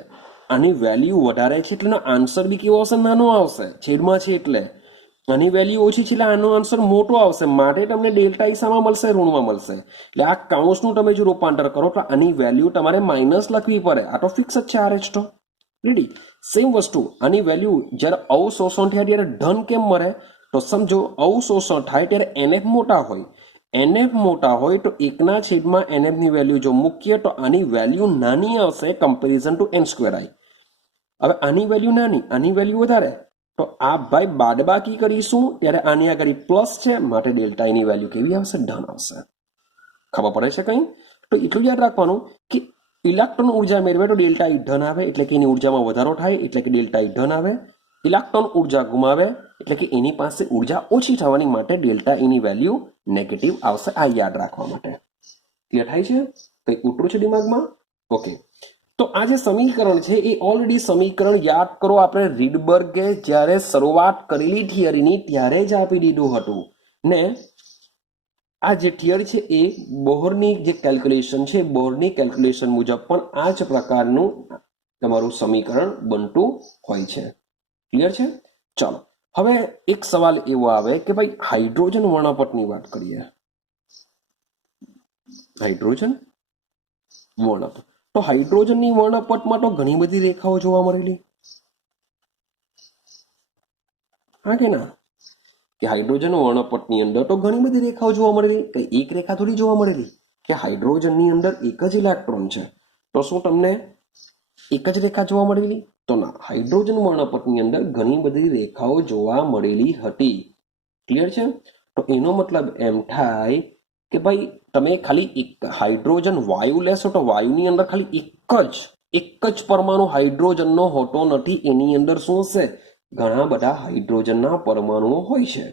આની વેલ્યુ વધારે છે એટલે આન્સર બી કેવો આવશે? નાનો આવશે. છેદમાં છે એટલે આની વેલ્યુ ઓછી છે એટલે આનો આન્સર મોટો આવશે. માટે તમને ડેલ્ટા ઈ શામાં મળશે? ઋણમાં મળશે. એટલે આ કૌંસનું તમે જો રૂપાંતર કરો તો આની વેલ્યુ તમારે માઇનસ લખવી પડે. આ તો ફિક્સ જ છે RH તો. રેડી? સેમ વસ્તુ આની વેલ્યુ જ્યારે અવશોષણ થાય ત્યારે ધન કેમ મળે? તો સમજો અવશોષણ થાય ત્યારે NF મોટા હોય, NF મોટા હોય તો 1/NF ની વેલ્યુ જો મૂકીએ તો આની વેલ્યુ નાની આવશે કમ્પેરિઝન ટુ n²i. હવે આની વેલ્યુ નાની, આની વેલ્યુ વધારે, તો આ ભાઈ બાદબાકી કરીશું ત્યારે આની આગળ પ્લસ છે, માટે ડેલ્ટા એની વેલ્યુ કેવી આવશે? ધન આવશે. ખબર પડે છે કંઈ? તો એટલું યાદ રાખવાનું કે ઇલેક્ટ્રોન ઉર્જા મેળવે તો ડેલ્ટા ઈ ધન આવે, એટલે કે એની ઉર્જામાં વધારો થાય, એટલે કે ડેલ્ટા ઈ ધન આવે. ઇલેક્ટ્રોન ઉર્જા ગુમાવે એટલે કે એની પાસે ઉર્જા ઓછી થવાની, માટે ડેલ્ટા એની વેલ્યુ નેગેટિવ આવશે. આ યાદ રાખવા માટે. ક્લિયર થાય છે? કંઈક ઉતરું છે દિમાગમાં? ઓકે. તો આ જે સમીકરણ છે એ ઓલરેડી સમીકરણ યાદ કરો, આપણે રીડબર્ગે જ્યારે શરૂઆત કરેલી થિયરીની ત્યારે જ આપી દીધું હતું ને. આ જે થિયરી છે એ બોહરની જે કેલ્ક્યુલેશન છે, બોહરની કેલ્ક્યુલેશન મુજબ પણ આ જ પ્રકારનું તમારું સમીકરણ બનતું હોય છે. ક્લિયર છે? ચાલો હવે એક સવાલ એવો આવે કે ભાઈ હાઇડ્રોજન વર્ણપટની વાત કરીએ. હાઇડ્રોજન વર્ણપટ, તો હાઇડ્રોજનની વર્ણપટમાં તો ઘણી બધી રેખાઓ જોવા મળેલી, હા કે ના? કે હાઇડ્રોજન વર્ણપટની અંદર તો ઘણી બધી રેખાઓ જોવા મળેલી, કઈ એક રેખા થોડી જોવા મળેલી કે હાઇડ્રોજનની અંદર એક જ ઇલેક્ટ્રોન છે. તો શું તમને એક જ રેખા જોવા મળેલી? તો ના, હાઇડ્રોજન વર્ણપટની અંદર ઘણી બધી રેખાઓ જોવા મળેલી હતી. ક્લિયર છે? તો એનો મતલબ એમ થાય કે ભાઈ તમે ખાલી એક હાઇડ્રોજન વાયુ લેશો તો વાયુની અંદર ખાલી એક જ પરમાણુ હાઇડ્રોજનનો હોતો નથી. એની અંદર શું હશે? ઘણા બધા હાઇડ્રોજનના પરમાણુઓ હોય છે.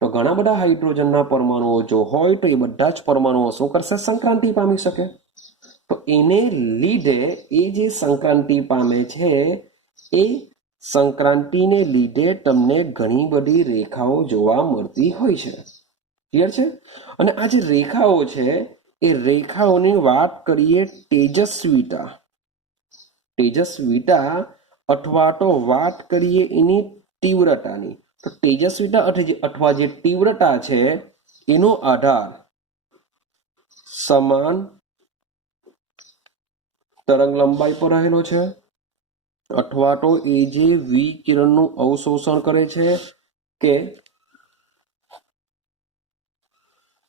તો ઘણા બધા હાઇડ્રોજનના પરમાણુઓ જો હોય તો એ બધા જ પરમાણુઓ શું કરશે? સંક્રાંતિ પામી શકે. તો એને લીધે એ જે સંક્રાંતિ પામે છે એ સંક્રાંતિને લીધે તમને ઘણી બધી રેખાઓ જોવા મળતી હોય છે. ક્લિયર છે? અને આ જે રેખાઓ છે એ રેખાઓની વાત કરીએ તેજસ્વીતા અથવા તો વાત કરીએ એની તીવ્રતાની. તો તેજસ્વીતા અથવા જે તીવ્રતા છે એનો આધાર સમાન તરંગ લંબાઈ પર રહેલો છે, અથવા તો એ જે વિકિરણનું અવશોષણ કરે છે કે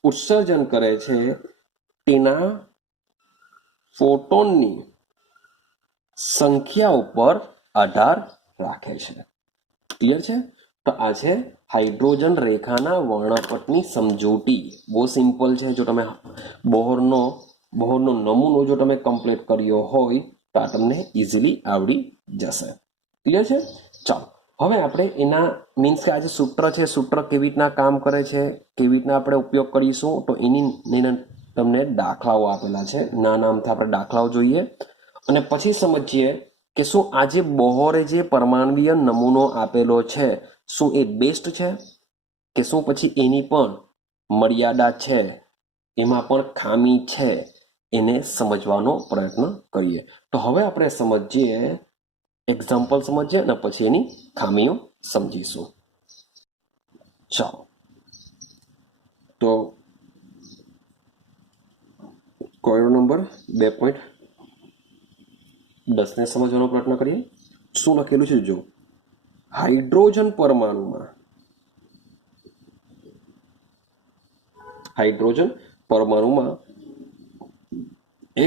ઉત્સર્જન કરે છે તેના ફોટોનની સંખ્યા ઉપર આધાર રાખે છે. ક્લિયર છે? તો આ છે હાઇડ્રોજન રેખાના વર્ણપટની સમજૂતી. બહુ સિમ્પલ છે. જો તમે બોહરનો નમૂનો જો તમે કમ્પ્લીટ કર્યો હોય તો આ તમને ઇઝીલી આવડી જશે. ક્લિયર છે? ચાલો હવે આપણે એના મીન્સ કે આ જે સૂત્ર છે, સૂત્ર કેવી રીતના કામ કરે છે, કેવી રીતના આપણે ઉપયોગ કરીશું, તો એની તમને દાખલાઓ આપેલા છે. નાના અમથા આપણે દાખલાઓ જોઈએ અને પછી સમજીએ કે શું આ જે બોહરે જે પરમાણ્વીય નમૂનો આપેલો છે શું એ બેસ્ટ છે કે શું પછી એની પણ મર્યાદા છે, એમાં પણ ખામી છે, એને સમજવાનો પ્રયત્ન કરીએ. તો હવે આપણે સમજીએ, એક્ઝામ્પલ સમજીએ અને પછી એની ખામીઓ સમજીશું. ચાલો તો કોયડો નંબર 2.10 ને સમજવાનો પ્રયત્ન કરીએ. શું લખેલું છે? જો હાઇડ્રોજન પરમાણુમાં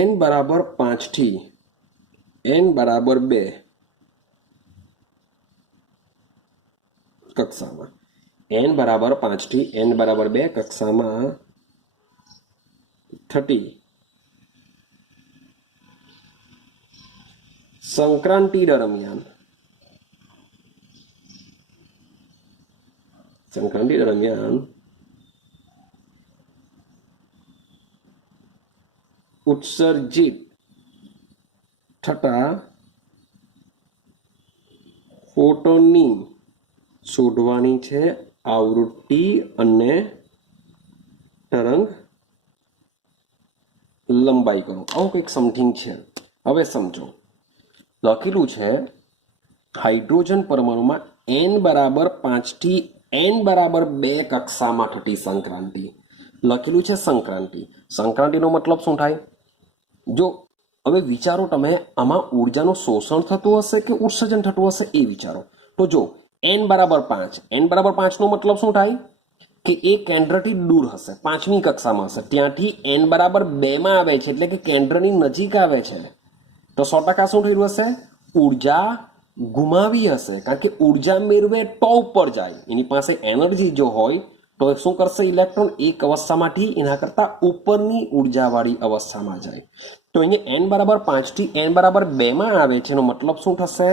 n બરાબર 5 થી n બરાબર 2 કક્ષામાં, n બરાબર 5 થી n બરાબર 2 કક્ષામાં થતી સંક્રાંતિ દરમિયાન ઉત્સર્જિત થતા ફોટોનની શોધવાની છે આવૃત્તિ અને તરંગ લંબાઈ કરો. આવું કંઈક સમથિંગ છે. હવે સમજો, લખેલું છે હાઇડ્રોજન પરમાણુમાં n બરાબર 5 થી n બરાબર 2 કક્ષામાં થતી સંક્રાંતિ. લખેલું છે સંક્રાંતિ. સંક્રાંતિનો મતલબ શું થાય? જો હવે વિચારો તમે, આમાં ઉર્જાનું શોષણ થતું હશે કે ઉત્સર્જન થતું હશે એ વિચારો. તો જો n બરાબર 5, n બરાબર 5 નો મતલબ શું થાય કે એ કેન્દ્રથી દૂર હશે, 5મી કક્ષામાં હશે, ત્યાંથી n બરાબર 2 માં આવે છે એટલે કે કેન્દ્રની નજીક આવે છે. તો 100% શું થયું હશે? ઉર્જા ગુમાવી હશે, કારણ કે ઉર્જા મેળવે તો ઉપર જાય, એની પાસે એનર્જી જો હોય તો શું કરશે? ઇલેક્ટ્રોન એક અવસ્થામાંથી એના કરતા ઉપરની ઉર્જાવાળી અવસ્થામાં જાય. તો અહીંયા n બરાબર 5 થી n બરાબર 2 માં આવે છે, એનો મતલબ શું થશે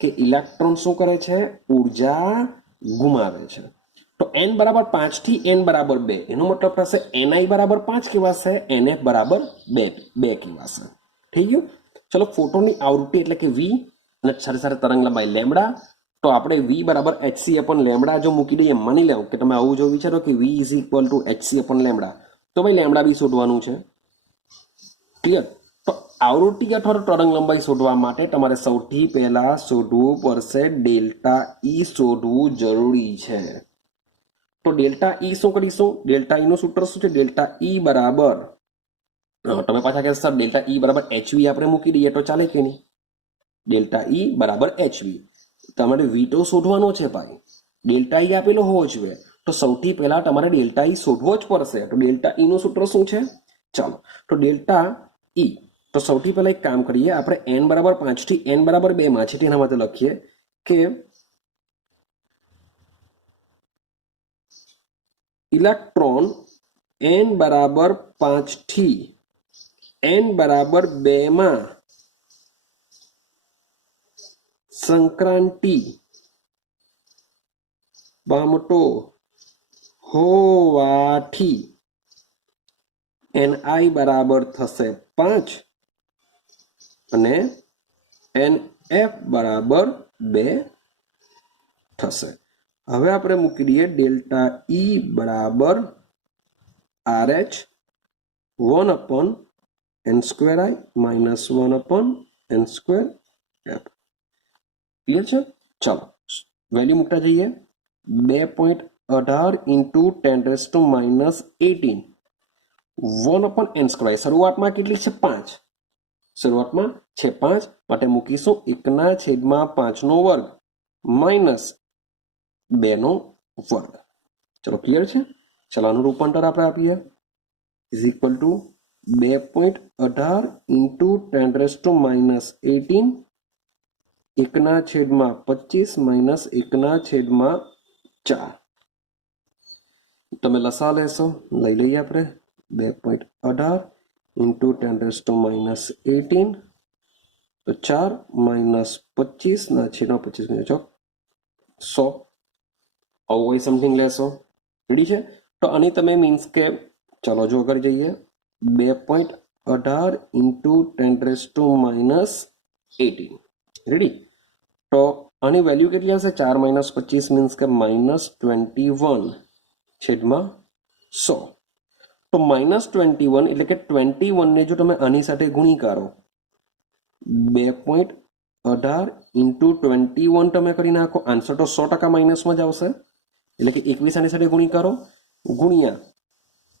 કે ઇલેક્ટ્રોન શું કરે છે? ઉર્જા ગુમાવે છે. તો n બરાબર 5 થી n બરાબર 2 એનો મતલબ થશે ni બરાબર 5 કહેવાશે, nf બરાબર 2 કહેવાશે. થઈ ગયું? ચલો, ફોટોનની આવૃત્તિ એટલે કે v અને સાથે સાથે તરંગ લંબાઈ લેમડા. તો આપણે v બરાબર hc અપન લેમડા જો મૂકી દઈએ, માની લો કે તમે આવું જો વિચારો કે v is equal two hc અપન lambda, તો ભાઈ લેમડા બી શોધવાનું છે. ક્લિયર? તો આવૃત્તિ અથવા તરંગ લંબાઈ શોધવા માટે તમારે સૌથી પહેલા શોધવું પડશે ડેલ્ટા ઈ શોધવું જરૂરી છે. તો ડેલ્ટા ઈ શું કરીશું? ડેલ્ટા ઈ નું સૂત્ર શું છે? ડેલ્ટા ઈ બરાબર, તમે પાછા કહેશો સર ડેલ્ટા ઈ બરાબર એચવી આપણે મૂકી દઈએ તો ચાલે કે નહીં? ડેલ્ટા ઈ બરાબર એચવી, તમારે વી તો શોધવાનો છે ભાઈ, ડેલ્ટા ઈ આપેલો હોવો જોઈએ, તો સૌથી પહેલા તમારે ડેલ્ટા ઈ શોધવો જ પડશે. તો ડેલ્ટા ઈ નું સૂત્ર શું છે? ચાલો, તો ડેલ્ટા ઈ, તો સૌથી પહેલા એક કામ કરીએ, આપણે n બરાબર 5 થી n બરાબર 2 માં છે તેના માટે લખીએ કે ઇલેક્ટ્રોન n બરાબર 5 થી n બરાબર 2 માં સંક્રાંતિ પામતો હોવાથી ni બરાબર થશે 5 અને nf બરાબર 2 થશે. હવે આપણે મૂકી દઈએ ડેલ્ટા ઈ બરાબર RH 1 upon n square i minus 1 upon n square f. Clear છે? ચાલો, વેલ્યુ મૂકતા જઈએ. 2.18 ઇન્ટુ 10⁻⁻18 1 અપોન n સ્ક્વેર. શરૂઆતમાં કેટલી છે? 5. શરૂઆતમાં છે 5, માટે મૂકીશું 1/5 નો વર્ગ માઇનસ 2 નો વર્ગ. ચલો, ક્લિયર છે? ચલો, આનું રૂપાંતર આપણે આપીએ, is equal two 2.18 into 10⁻⁻18 1/25 minus 1/4. તમે લસા લેશો, લઈ લઈએ આપણે. 2.18 ઇન્ટુ 10⁻⁻18 તો 4 માઇનસ 25/25 100. આવું હોય સમથિંગ લેશો. રેડી છે? તો આની તમે મીન્સ કે ચલો જો આગળ જઈએ, 2.18 ઇન્ટુ 10⁻⁻18. રેડી? તો આની વેલ્યુ કેટલી હશે? 4 માઇનસ 25 મીન્સ કે -21/100. તો -21 એટલે કે 21 ને જો તમે આની સાથે ગુણી કરો, 2.18 ઇન્ટુ 21 તમે કરી નાખો, આન્સર તો 100% માઇનસમાં જ આવશે. એટલે કે 21 આની સાથે ગુણી કરો, ગુણ્યા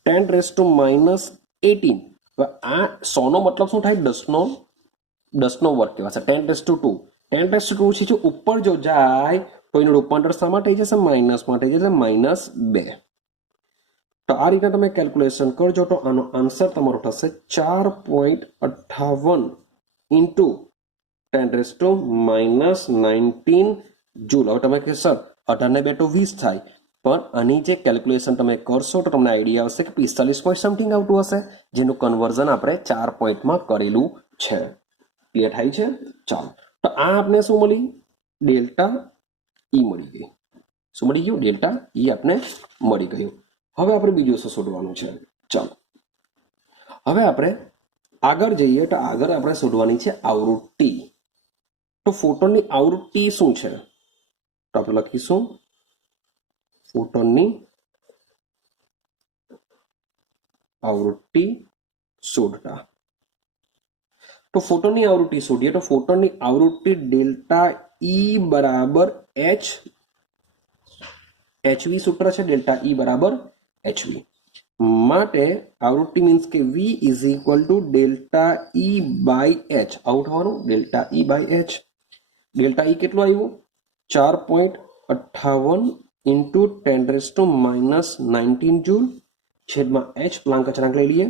10⁻⁻18. હવે આ 100 નો મતલબ શું થાય? 10 નો વર્ગ કહેવાશે. 10⁻². 10⁻² છે, જો ઉપર જો જાય તો એનું રૂપાંતર શામાં થઈ જશે? માઇનસમાં થઈ જશે, -2. તો આ રીતે તમે કેલ્ક્યુલેશન કરજો તો આનો આન્સર તમારો થશે 4.58 ઇન્ટુ 10⁻⁻19 જૂલ. હવે તમે કહેશો સર 18 ને 2 તો 20 થાય, પણ આની જે કેલ્ક્યુલેશન તમે કરશો તો તમને આઈડિયા આવશે કે 45 પોઈન્ટ સમથિંગ આવતું હશે, જેનું કન્વર્ઝન આપણે 4 પોઈન્ટમાં કરેલું છે. ક્લિયર થાય છે? ચાલો, તો આ આપણે શું મળી? ડેલ્ટા ઈ મળી ગઈ. શું મળી ગયું? ડેલ્ટા ઈ આપણે મળી ગયું. હવે આપણે બીજું શું શોધવાનું છે? ચાલો, હવે આપણે આગળ જઈએ. તો આગળ આપણે શોધવાની છે આવૃત્તિ. તો ફોટોનની આવૃત્તિ શું છે? તો આપણે લખીશું ફોટોનની આવૃત્તિ શોધતા. તો ફોટોનની આવૃત્તિ શોધીએ તો ફોટોનની આવૃત્તિ ડેલ્ટા ઈ બરાબર એચવી સૂત્ર છે. ડેલ્ટા ઈ બરાબર એચવી માટે આવૃત્તિ મીન્સ કે v is equal to delta E by H. આવું થવાનું, delta E by H. Delta E કેટલું આવ્યું? 4.58 ઇન્ટુ 10⁻⁻19 જૂલ છેદમાં h પ્લાન્ક અચળાંક લઈ લઈએ.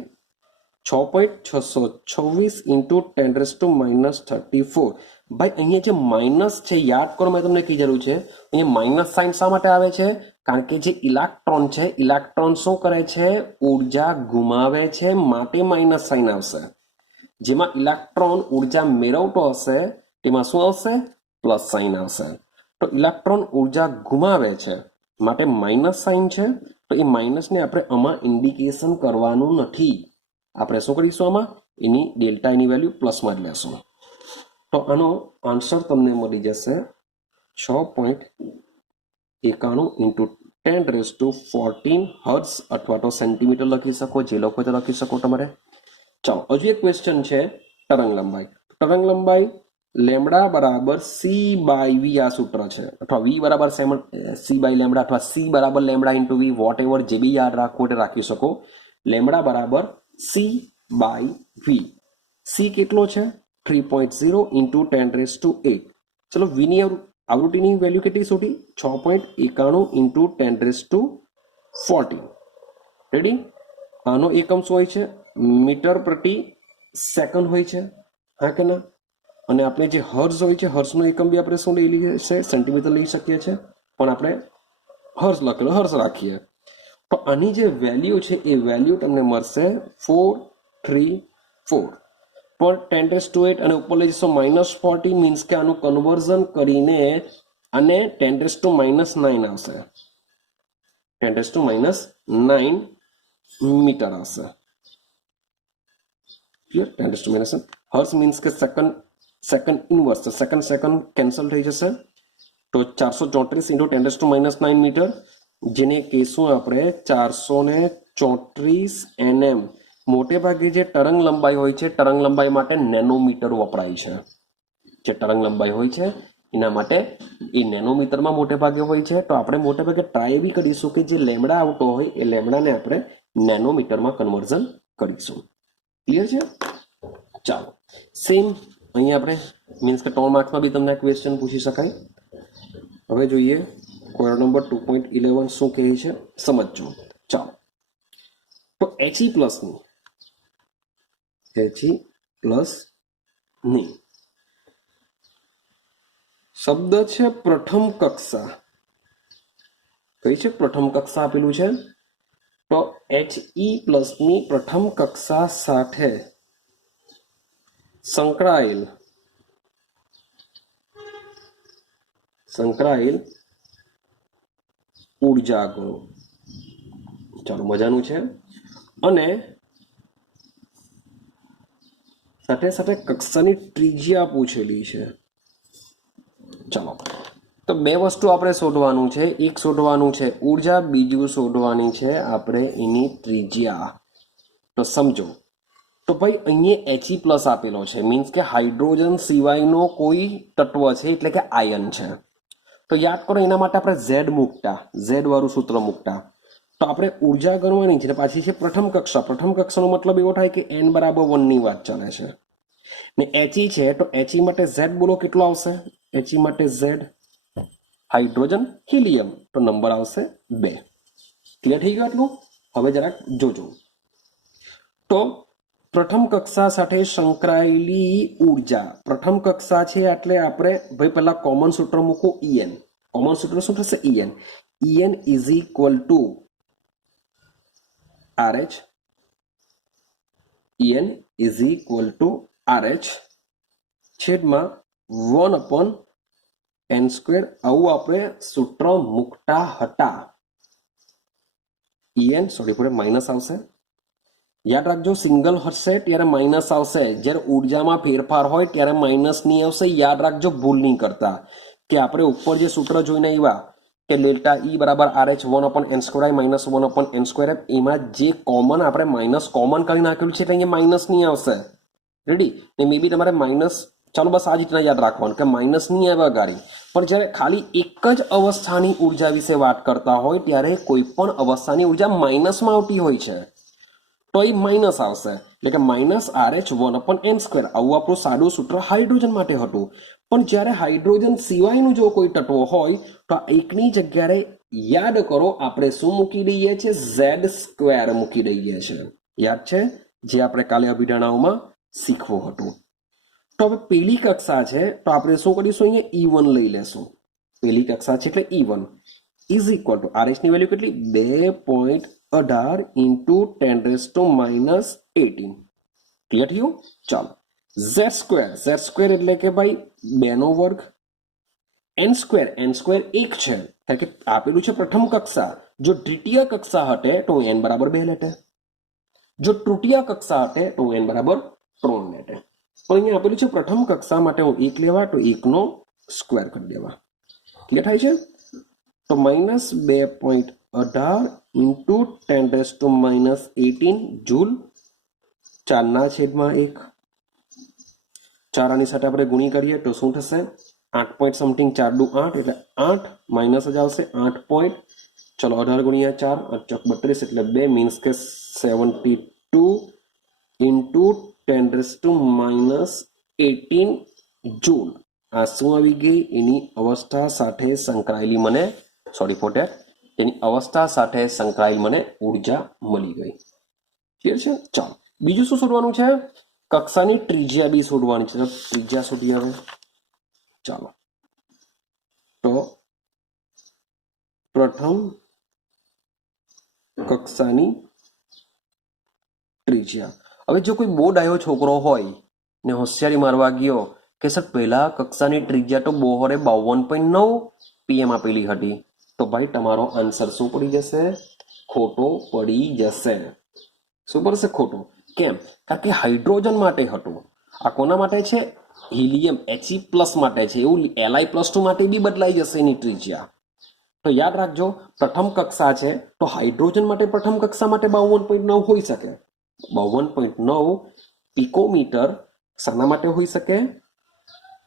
6.626 ઇન્ટુ 10⁻⁻34. ભાઈ અહીંયા જે માઇનસ છે યાદ કરો, મેં તમને કીધેલું છે અહીંયા માઇનસ સાઇન શા માટે આવે છે? કારણ કે જે ઇલેક્ટ્રોન છે, ઇલેક્ટ્રોન શું કરે છે? ઉર્જા ગુમાવે છે, માટે માઇનસ સાઇન આવશે. જેમાં ઇલેક્ટ્રોન ઉર્જા મેળવતો હશે તેમાં શું આવશે? પ્લસ સાઇન આવશે. તો ઇલેક્ટ્રોન ઉર્જા ગુમાવે છે માટે માઇનસ સાઇન છે. તો એ માઇનસને આપણે આમાં ઇન્ડિકેશન કરવાનું નથી. આપણે શું કરીશું? આમાં એની ડેલ્ટા એની વેલ્યુ પ્લસમાં જ લેશું. તો આનો આન્સર તમને મળી જશે 6.91 ઇન્ટુ 10⁻14 હર્ટ્ઝ અથવા તો સેન્ટીમીટર લખી શકો, જે લખો તો લખી શકો તમારે. ચાલો હજુ એક ક્વેશ્ચન છે તરંગ લંબાઈ. તરંગ લંબાઈ લેમડા બરાબર સી બાય વી આ સૂત્ર છે, અથવા વી બરાબર સી બાય લેમડા અથવા સી બરાબર lambda into V, whatever જે બી યાદ રાખવું એટલે રાખી શકો. લેમડા બરાબર સી બાય વી. સી કેટલો છે? 3.0 ઇન્ટુ 10⁸8. ચલો વીની આવૃત્તિની વેલ્યુ કેટલી શોધી? 6.91 ઇન્ટુ 10⁻14. રેડી? આનો એકમ શું હોય છે? મીટર પ્રતિ સેકન્ડ હોય છે, હા કે ના? અને આપણે જે હર્ઝ હોય છે, હર્ઝનો એકમ બી આપણે શું લઈ લઈએ છે? સેન્ટીમીટર લઈ શકીએ છીએ, પણ આપણે હર્ઝ લખેલો હર્ઝ રાખીએ. તો આની જે વેલ્યુ છે એ વેલ્યુ તમને મળશે 434. પણ 10⁸8 અને ઉપર લઈ જશો -40, મીન્સ કે આનું કન્વર્ઝન કરીને અને 10⁻9 આવશે. 10⁻9 મીટર આવશે. ક્લિયર? 10⁻9 હર્સ મીન્સ કે સેકન્ડ ઇનવર્સ, સેકન્ડ કેન્સલ થઈ જશે. તો 434 ઇન્ટુ 10⁻9 મીટર, જેને કહીશું આપણે 434 nm. મોટે ભાગે જે તરંગ લંબાઈ હોય છે, તરંગ લંબાઈ માટે નેનોમીટર વપરાય છે. જે તરંગ લંબાઈ હોય છે એના માટે એ નેનોમીટરમાં મોટે ભાગે હોય છે. તો આપણે મોટે ભાગે ટ્રાય એવી કરીશું કે જે લેમડા આવતો હોય એ લેમડાને આપણે નેનોમીટરમાં કન્વર્ઝન કરીશું. ક્લિયર છે? ચાલો સેમ અહીંયા આપણે મીન્સ કે 3 માર્ક્સમાં બી તમને ક્વેશ્ચન પૂછી શકાય. હવે જોઈએ ક્વેશ્ચન નંબર 2.11 શું કહે છે, સમજજો. ચાલો, તો He પ્લસની શબ્દ છે પ્રથમ કક્ષા. કઈ છે? પ્રથમ કક્ષા આપેલું છે. તો He પ્લસની પ્રથમ કક્ષા સાથે સંકળાયેલ ઉર્જા ગણો. ચાલો મજાનું છે. અને સાથે સાથે કક્ષાની ત્રિજ્યા પૂછેલી છે. ચાલો, તો બે વસ્તુ આપણે શોધવાનું છે. એક શોધવાનું છે ઉર્જા, બીજું શોધવાની છે આપણે એની ત્રિજ્યા. તો સમજો, તો ભાઈ અહીંયા He પ્લસ આપેલો છે, મીન્સ કે હાઇડ્રોજન સિવાયનો કોઈ તત્વ છે, એટલે કે આયન છે. તો યાદ કરો, એના માટે આપણે ઝેડ મૂકતા, ઝેડ વાળું સૂત્ર મૂકતા. તો આપણે ઉર્જા ગણવાની છે. પાછી છે પ્રથમ કક્ષા. પ્રથમ કક્ષાનો મતલબ એવો થાય કે n બરાબર 1 ની વાત ચાલે છે. ને He છે, તો He માટે ઝેડ બોલો કેટલો આવશે? He માટે ઝેડ હાઇડ્રોજન હિલિયમ, તો નંબર આવશે 2. ક્લિયર થઈ ગયું આટલું? હવે જરાક જોજો. તો પ્રથમ કક્ષા સાથે સંકળાયેલી ઉર્જા, પ્રથમ કક્ષા છે એટલે આપણે ભાઈ પહેલા કોમન સૂત્ર મૂકો En. કોમન સૂત્ર શું થશે? En. En is equal two RH. En is equal two RH છેદમાં 1/n². આવું આપણે સૂત્ર મૂકતા હતા. En સોરી પૂરે માઇનસ આવશે. યાદ રાખજો, સિંગલ હશે ત્યારે માઇનસ આવશે, જ્યારે ઉર્જામાં ફેરફાર હોય ત્યારે માઇનસ નહીં આવશે. યાદ રાખજો, ભૂલ નહીં કરતા કે આપણે ઉપર જે સૂત્ર જોઈને આવ્યા કે ડેલ્ટા E બરાબર RH 1/n² માઇનસ 1/n², એમાં જે કોમન આપણે માઇનસ કોમન કરી નાખેલું છે એટલે અહીંયા માઇનસ નહીં આવશે. રેડી? ને મે બી તમારે માઇનસ, ચાલો બસ આ રીતના યાદ રાખવાનું કે માઇનસ નહીં આવે ગાડી. પણ જ્યારે ખાલી એક જ અવસ્થાની ઉર્જા વિશે વાત કરતા હોય ત્યારે કોઈ પણ અવસ્થાની ઉર્જા માઇનસમાં આવતી હોય છે, તો એ માઇનસ આવશે. એટલે કે માઇનસ RH 1/n². આવું આપણું સાદું સૂત્ર હાઇડ્રોજન માટે હતું. પણ જ્યારે હાઇડ્રોજન સિવાયનું જો કોઈ તત્વ હોય તો એકની જગ્યાએ યાદ કરો આપણે શું મૂકી દઈએ છીએ? Z² મૂકી દઈએ છીએ. યાદ છે? જે આપણે કાલે અભિધારણાઓમાં શીખવું હતું. તો હવે પેલી કક્ષા છે તો આપણે શું કરીશું, અહીંયા E1 લઈ લેશું. પેલી કક્ષા છે એટલે E1 is equal two RH ની વેલ્યુ કેટલી, 2.18 ઇન્ટુ 10⁻18. ક્લિયર થયું? ચાલો, z સ્ક્વેર એટલે કે ભાઈ 2 નો વર્ગ, n સ્ક્વેર 1 છે કારણ કે આપેલું છે પ્રથમ કક્ષા. જો દ્વિતીય કક્ષા હટે તો n બરાબર 2 લેટે, જો તૃતીય કક્ષા હટે તો n બરાબર 3 લેટે. તો અહીંયા આપેલું છે પ્રથમ કક્ષા માટે હું 1 લેવા તો 1 નો સ્ક્વેર કરી દેવા. ક્લિયર થાય છે? તો -2.18 ઇન્ટુ 10⁻18 જૂલ, 4/1. 4 આની સાથે આપણે ગુણી કરીએ તો શું થશે, 8 પોઈન્ટ સમથિંગ, 4 દુ 8 એટલે 8 માઇનસ જ આવશે 8 પોઈન્ટ. ચલો 18 ગુણ્યા 4 8 ચોક 32 એટલે 2 મીન્સ કે 72 ઇન્ટુ 10⁻18 જૂલ. આ શું આવી ગઈ, એની અવસ્થા સાથે સંકળાયેલી મને તેની અવસ્થા સાથે સંકળાયેલી મને ઉર્જા મળી ગઈ. ક્લિયર છે? ચાલો બીજું શું શોધવાનું છે, કક્ષાની ત્રિજ્યા બી શોધવાની છે. ત્રિજ્યા શોધીએ હવે. ચાલો, તો પ્રથમ કક્ષાની ત્રિજ્યા. હવે જો કોઈ બહુ ડાયો છોકરો હોય ને હોશિયારી મારવા ગયો કે સર પહેલા કક્ષાની ત્રિજ્યા તો બોહરે 52.9 PM આપેલી હતી, તો ભાઈ તમારો આન્સર શું પડી જશે, ખોટો પડી જશે. શું પડશે? ખોટો. કેમ? કારણ કે હાઇડ્રોજન માટે હતું. આ કોના માટે છે? હિલિયમ He પ્લસ માટે છે. એવું Li+2 માટે બી બદલાઈ જશે એની ત્રિજ્યા. તો યાદ રાખજો, પ્રથમ કક્ષા છે તો હાઇડ્રોજન માટે પ્રથમ કક્ષા માટે 52.9 હોઈ શકે. 52.9 પિકોમીટર શાના માટે હોઈ શકે?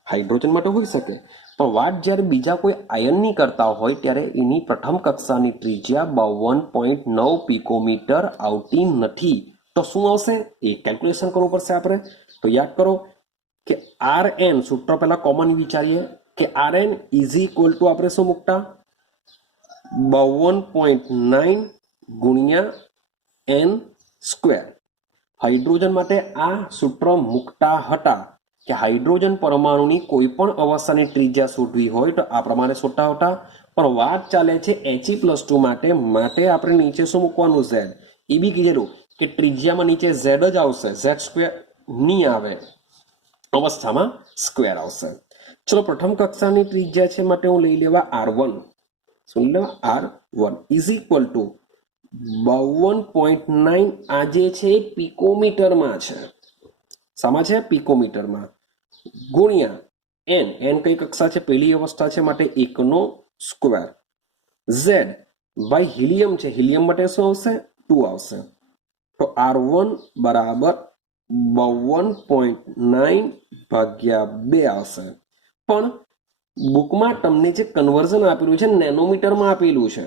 હાઇડ્રોજન માટે હોઈ શકે. પણ વાત જ્યારે બીજા કોઈ આયનની કરતા હોય ત્યારે એની પ્રથમ કક્ષાની ત્રિજ્યા 52.9 પિકોમીટર આવતી નથી. તો શું આવશે એ કેલ્ક્યુલેશન કરવું પડશે આપણે. તો યાદ કરો કે Rn સૂત્ર પહેલા કોમન વિચારીએ કે Rn ઇઝ ઇક્વલ ટુ આપણે શું મૂકતા, 52.9 ગુણ્યા n સ્ક્વેર. હાઇડ્રોજન માટે આ સૂત્ર મૂકતા હતા કે હાઇડ્રોજન પરમાણુની કોઈ પણ અવસ્થાની ત્રિજ્યા શોધવી હોય તો આ પ્રમાણે શોધતા હતા. પણ વાત ચાલે છે He+2 માટે આપણે નીચે શું મૂકવાનું, z. એ બી કીધેલું કે ત્રિજ્યામાં નીચે z જ આવશે, z સ્ક્વેર નહીં આવે, અવસ્થામાં સ્ક્વેર આવશે. ચલો પ્રથમ કક્ષાની ત્રિજ્યા છે માટે હું લઈ લેવા R1. શું લઈ લેવા? R1 is equal two 52.9. આ જે છે પિકોમીટરમાં છે. શામાં છે? પિકોમીટરમાં. ગુણ્યા n કઈ કક્ષા છે? પહેલી અવસ્થા છે માટે 1 નો સ્ક્વેર. z ભાઈ હિલિયમ છે, હિલિયમ માટે શું આવશે? 2 આવશે. તો R1 બરાબર 52.9 ભાગ્યા 2 આવશે. પણ બુકમાં તમને જે કન્વર્ઝન આપેલું છે નેનોમીટરમાં આપેલું છે.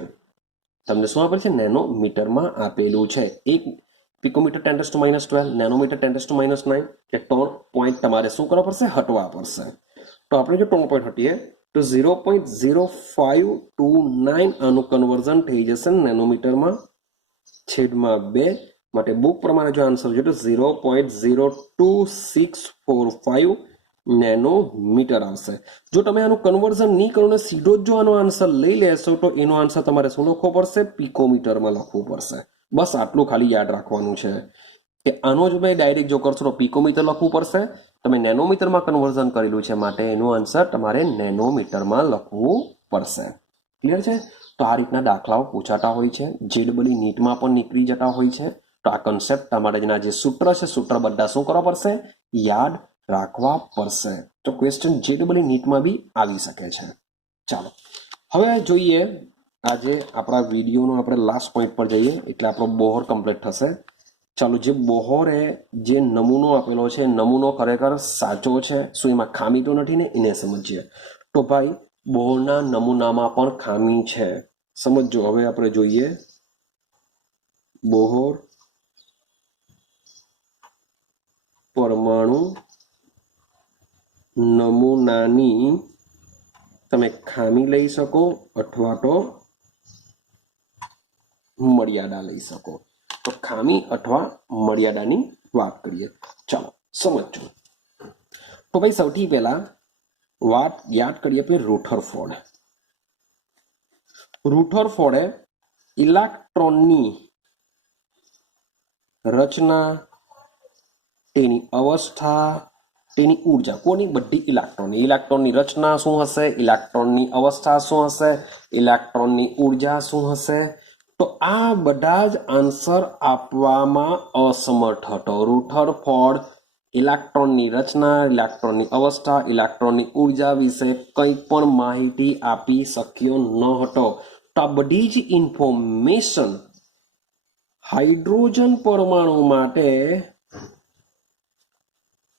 તમને શું આપેલું છે? નેનોમીટરમાં આપેલું છે. 1 પિકોમીટર 10⁻12, નેનોમીટર 10⁻9, કે 3 પોઈન્ટ તમારે શું કરવા પડશે? હટવા પડશે. તો આપણે જો 3 પોઈન્ટ હટીએ તો 0.0529 આનું કન્વર્ઝન થઈ જશે નેનોમીટરમાં છેદમાં 2. માટે બુક પ્રમાણે જો આન્સર જોઈએ તો 0.02645 નેનોમીટર આવશે. જો તમે આનું કન્વર્ઝન નહીં કરો ને સીધો જ જો આનો આન્સર લઈ લેશો તો એનો આન્સર તમારે શું લખવો પડશે? પિકોમીટરમાં લખવું પડશે. બસ આટલું ખાલી યાદ રાખવાનું છે કે આનો જ મેં ડાયરેક્ટ જો કરશો તો પિકોમીટર લખવું પડશે. તમે નેનોમીટરમાં કન્વર્ઝન કરેલું છે માટે એનું આન્સર તમારે નેનોમીટરમાં લખવું પડશે. ક્લિયર છે? તો આ રીતના દાખલાઓ પૂછાતા હોય છે, જેડબલી નીટમાં પણ નીકળી જતા હોય છે. તો આ કન્સેપ્ટ તમારે જે સૂત્ર છે, સૂત્ર બધા શું કરવા પડશે? યાદ રાખવા પડશે. તો ક્વેશ્ચન જેડબલી નીટમાં બી આવી શકે છે. ચાલો હવે જોઈએ આજે આપણા વિડીયોનો આપણે લાસ્ટ પોઈન્ટ પર જઈએ એટલે આપણો બોહર કમ્પ્લીટ થશે. ચાલો, જે બોહરે જે નમૂનો આપેલો છે નમૂનો ખરેખર સાચો છે, શું એમાં ખામી તો નથી ને, એને સમજીએ. તો ભાઈ બોહરના નમૂનામાં પણ ખામી છે. સમજો. હવે આપણે જોઈએ બોહર પરમાણુ નમૂનાની તમે ખામી લઈ શકો અથવા તો મર્યાદા લઈ શકો. તો ખામી અથવા મર્યાદાની વાત કરીએ. ચાલો સમજો. તો ભાઈ સૌથી પહેલા વાત યાદ કરીએ આપણે રૂથરફોર્ડ. રૂથરફોર્ડે ઇલેક્ટ્રોનની રચના, તેની અવસ્થા, તેની ઉર્જા, કોની? બધી ઇલેક્ટ્રોનની રચના શું હશે, ઇલેક્ટ્રોનની અવસ્થા શું હશે, ઇલેક્ટ્રોનની ઉર્જા શું હશે, તો આ બધા જ આન્સર આપવામાં અસમર્થ હતો. રૂથરફોર્ડ ઇલેક્ટ્રોનની રચના, ઇલેક્ટ્રોનની અવસ્થા, ઇલેક્ટ્રોનની ઉર્જા વિશે કંઈ પણ માહિતી આપી શક્યો ન હતો. તો આ બધી જ ઇન્ફોર્મેશન હાઇડ્રોજન પરમાણુ માટે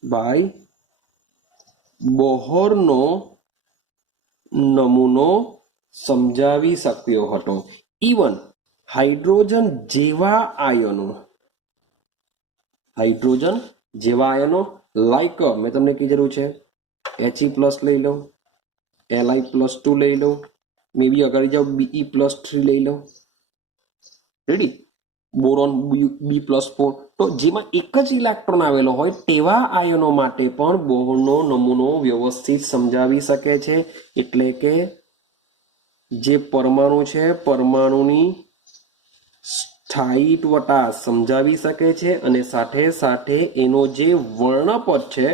ભાઈ બોહરનો નમૂનો સમજાવી શક્યો હતો. ઇવન હાઇડ્રોજન જેવા આયનો લાઈક મેં તમને કીધેલું છે He+ લઈ લો, Li+2 લઈ લો, મે બી આગળ જાઓ Be+3 લઈ લો, રેડી, બોરોન B+4, તો જેમાં એક જ ઇલેક્ટ્રોન આવેલો હોય તેવા આયનો માટે પણ બોહરનો નમૂનો વ્યવસ્થિત સમજાવી શકે છે. એટલે કે જે પરમાણુ છે પરમાણુની સ્થાયીત્વતા સમજાવી શકે છે અને સાથે સાથે એનો જે વર્ણપટ છે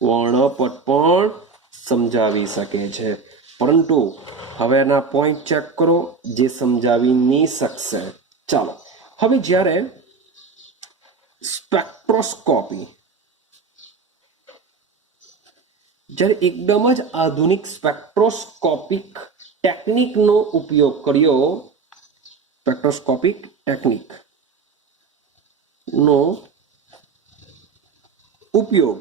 વર્ણપટ પણ સમજાવી શકે છે. પરંતુ હવે એના પોઈન્ટ ચેક કરો જે સમજાવી નહીં શકશે. ચાલો હવે જ્યારે સ્પેક્ટ્રોસ્કોપી, જ્યારે એકદમ જ આધુનિક સ્પેક્ટ્રોસ્કોપિક ટેકનિકનો ઉપયોગ કર્યો, સ્પેક્ટ્રોસ્કોપિક ટેકનિકનો ઉપયોગ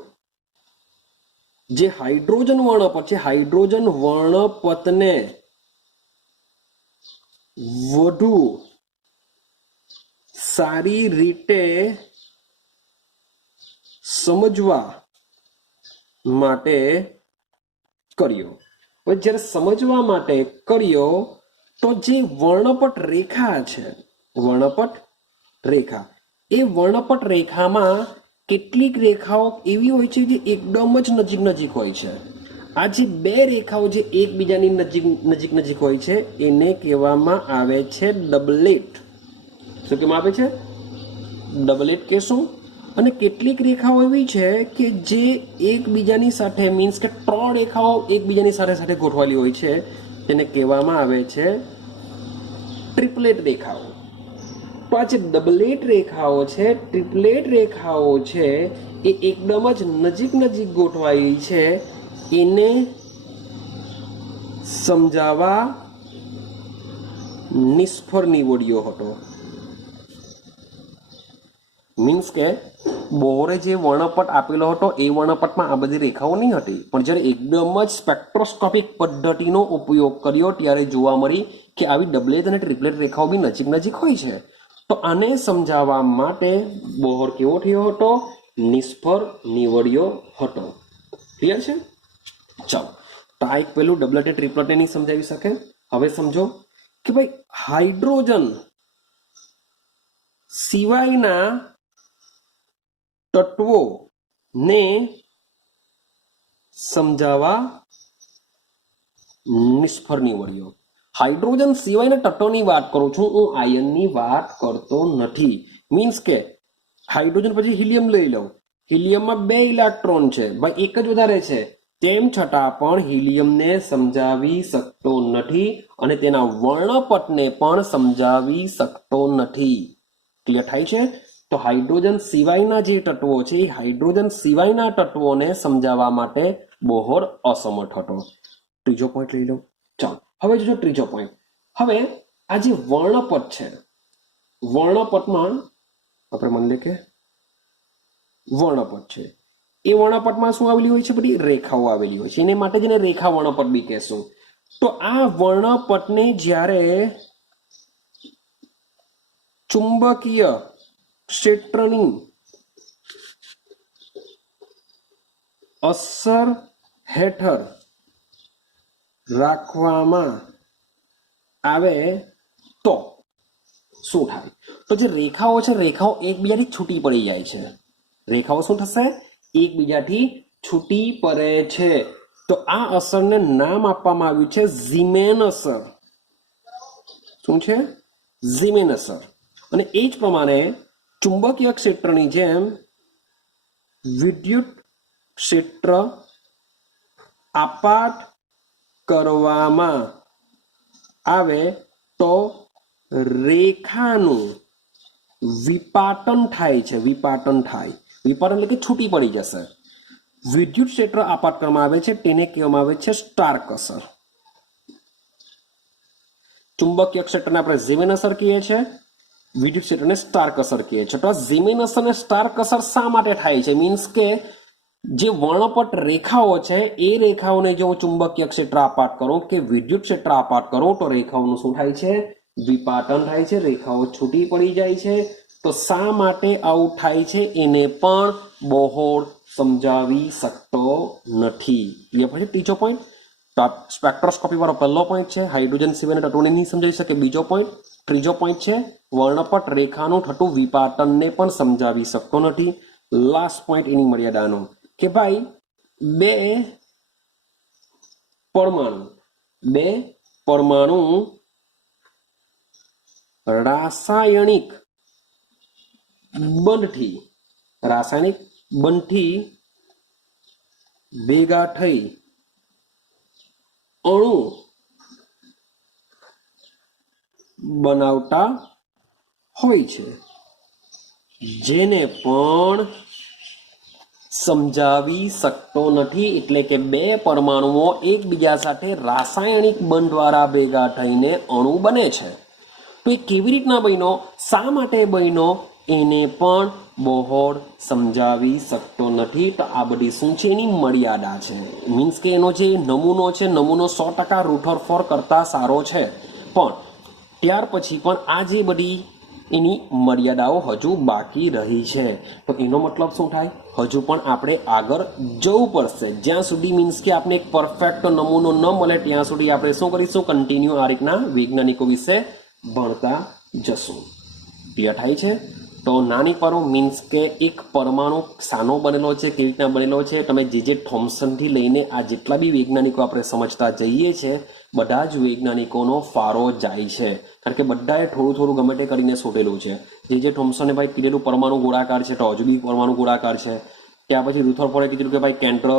જે હાઇડ્રોજન વર્ણપટ છે, હાઇડ્રોજન વર્ણપટને વધુ સારી રીતે સમજવા માટે કર્યો. જ્યારે સમજવા માટે કર્યો તો જે વર્ણપટ રેખા છે, વર્ણપટ રેખા, એ વર્ણપટ રેખામાં કેટલીક રેખાઓ એવી હોય છે જે એકદમ જ નજીક હોય છે. આ જે બે રેખાઓ જે એકબીજાની નજીક હોય છે એને કહેવામાં આવે છે ડબલેટ. શું કહેવામાં આવે છે? ડબલેટ કહેશું. અને કેટલીક રેખાઓ એવી છે કે જે એકબીજાની સાથે, મીન્સ કે 3 રેખાઓ એકબીજાની સાથે ગોઠવાયેલી હોય છે, તેને કહેવામાં આવે છે ટ્રિપલેટ રેખાઓ. તો આ જે ડબલેટ રેખાઓ છે, ટ્રિપલેટ રેખાઓ છે, એ એકદમ જ નજીક ગોઠવાયેલી છે. એને સમજાવવા નિષ્ફળ નીવડ્યો હતો. મીન્સ કે બોહરે જે વર્ણપટ આપેલો હતો એ વર્ણપટમાં આ બધી રેખાઓ નહીં હતી, પણ જ્યારે એકદમ જ સ્પેક્ટ્રોસ્કોપિક પદ્ધતિનો ઉપયોગ કર્યો ત્યારે જોવા મળી કે આવી ડબલેટ અને ટ્રિપલેટ રેખાઓ બી નજીક હોય છે. તો આને સમજાવવા માટે બોહર કેવો થયો હતો? નિષ્ફળ નીવડ્યો હતો. ક્લિયર છે? ચાલો, તો આ એક પેલું ડબલેટ અને ટ્રિપલેટ નહીં સમજાવી શકે. હવે સમજો કે ભાઈ હાઇડ્રોજન સિવાયના તત્વોને સમજાવવા નિષ્ફળ નીવડ્યો. હાઇડ્રોજન સિવાયના તત્વોની વાત કરું છું, હું આયનની વાત કરતો નથી. મીન્સ કે હાઇડ્રોજન પછી હિલિયમ લઈ લો, હિલિયમમાં 2 ઇલેક્ટ્રોન છે, ભાઈ એક જ વધારે છે, તેમ છતાં પણ હિલિયમને સમજાવી શકતો નથી અને તેના વર્ણપટને પણ સમજાવી શકતો નથી. ક્લિયર થાય છે? તો હાઇડ્રોજન સિવાયના જે તત્વો છે એ હાઇડ્રોજન સિવાયના તત્વોને સમજાવવા માટે બોહર અસમર્થ હતો. ત્રીજો પોઈન્ટ લઈ લો. ચાલો હવે જોજો ત્રીજો પોઈન્ટ. હવે આ જે વર્ણપટ છે, વર્ણપટમાં આપણે માની લે કે વર્ણપટ છે, એ વર્ણપટમાં શું આવેલી હોય છે? બધી રેખાઓ આવેલી હોય છે. એને માટે જ એને રેખા વર્ણપટ બી કહેશું. તો આ વર્ણપટને જ્યારે ચુંબકીય ક્ષેત્રની અસર હેઠળ રાખવામાં આવે તો શું થાય? તો જે રેખાઓ છે, રેખાઓ એકબીજાથી છૂટી પડી જાય છે. રેખાઓ શું થશે? એકબીજાથી છૂટી પડે છે. તો આ અસરને નામ આપવામાં આવ્યું છે ઝીમેન અસર. શું છે? ઝીમેન અસર. અને એ જ પ્રમાણે ચુંબકીય ક્ષેત્રની જેમ વિદ્યુત ક્ષેત્ર આપાત કરવામાં આવે તો રેખાનું વિપાટન થાય છે. વિપાટન થાય, વિપાટન એટલે કે છૂટી પડી જશે. વિદ્યુત ક્ષેત્ર આપાત કરવામાં આવે છે તેને કહેવામાં આવે છે સ્ટાર્ક અસર. ચુંબકીય ક્ષેત્રને આપણે ઝીમેન અસર કહીએ છીએ, વિદ્યુત ક્ષેત્રને સ્ટાર્ક અસર કહીએ છીએ. તો આ ઝીમેન અસર અને સ્ટાર્ક અસર શા માટે થાય છે? મીન્સ કે જે વર્ણપટ રેખાઓ છે એ રેખાઓને જો હું ચુંબકીય ક્ષેત્ર આપાત કરું કે વિદ્યુત ક્ષેત્ર આપાત કરું તો રેખાઓનું શું થાય છે? વિપાટન થાય છે, રેખાઓ છૂટી પડી જાય છે. તો શા માટે આવું થાય છે એને પણ બોહર સમજાવી શકતો નથી. એ પછી ત્રીજો પોઈન્ટ. સ્પેક્ટ્રોસ્કોપી વાળો પહેલો પોઈન્ટ છે, હાઇડ્રોજન સિવાયના તત્વોને નહીં સમજાવી શકે. બીજો પોઈન્ટ. ત્રીજો પોઈન્ટ છે વર્ણપટ રેખાનું થતું વિપાટનને પણ સમજાવી શકતો નથી. લાસ્ટ પોઈન્ટ એની મર્યાદાનો કે ભાઈ બે પરમાણુ રાસાયણિક બંધથી ભેગા થઈ અણુ બનાવતા હોય છે, જેને પણ સમજાવી શકતો નથી. એટલે કે બે પરમાણુઓ એકબીજા સાથે રાસાયણિક બંધ દ્વારા ભેગા થઈને અણુ બને છે. તો એ કેવી રીતના બન્યો, શા માટે બન્યો, એને પણ બોહર સમજાવી શકતો નથી. તો આ બધી શું છે? એની મર્યાદા છે. મીન્સ કે એનો જે નમૂનો છે, નમૂનો 100% રૂથરફોર્ડ કરતા સારો છે, પણ ત્યાર પછી પણ આ જે બધી એની મર્યાદાઓ હજુ બાકી રહી છે. તો એનો મતલબ શું થાય? હજુ પણ આપણે આગળ જવું પડશે. જ્યાં સુધી મીન્સ કે આપણે એક પરફેક્ટ નમૂનો ન મળે ત્યાં સુધી આપણે શું કરીશું? કન્ટિન્યુ આ રીતના વૈજ્ઞાનિકો વિશે ભણતા જશું. ક્લિયર થાય છે? તો નાની પરો મીન્સ કે એક પરમાણુ શાનો બનેલો છે, કેવી રીતના બનેલો છે, તમે જે થોમ્સનથી લઈને આ જેટલા બી વૈજ્ઞાનિકો આપણે સમજતા જઈએ છીએ બધા જ વૈજ્ઞાનિકોનો ફારો જાય છે. કારણ કે બધાએ થોડું થોડું ગમે તે કરીને શોધેલું છે. જે થોમ્સને ભાઈ કીધેલું પરમાણુ ગોળાકાર છે તો હજુ બી પરમાણુ ગોળાકાર છે. ત્યાર પછી રુથરફોર્ડે કીધેલું કે ભાઈ કેન્દ્ર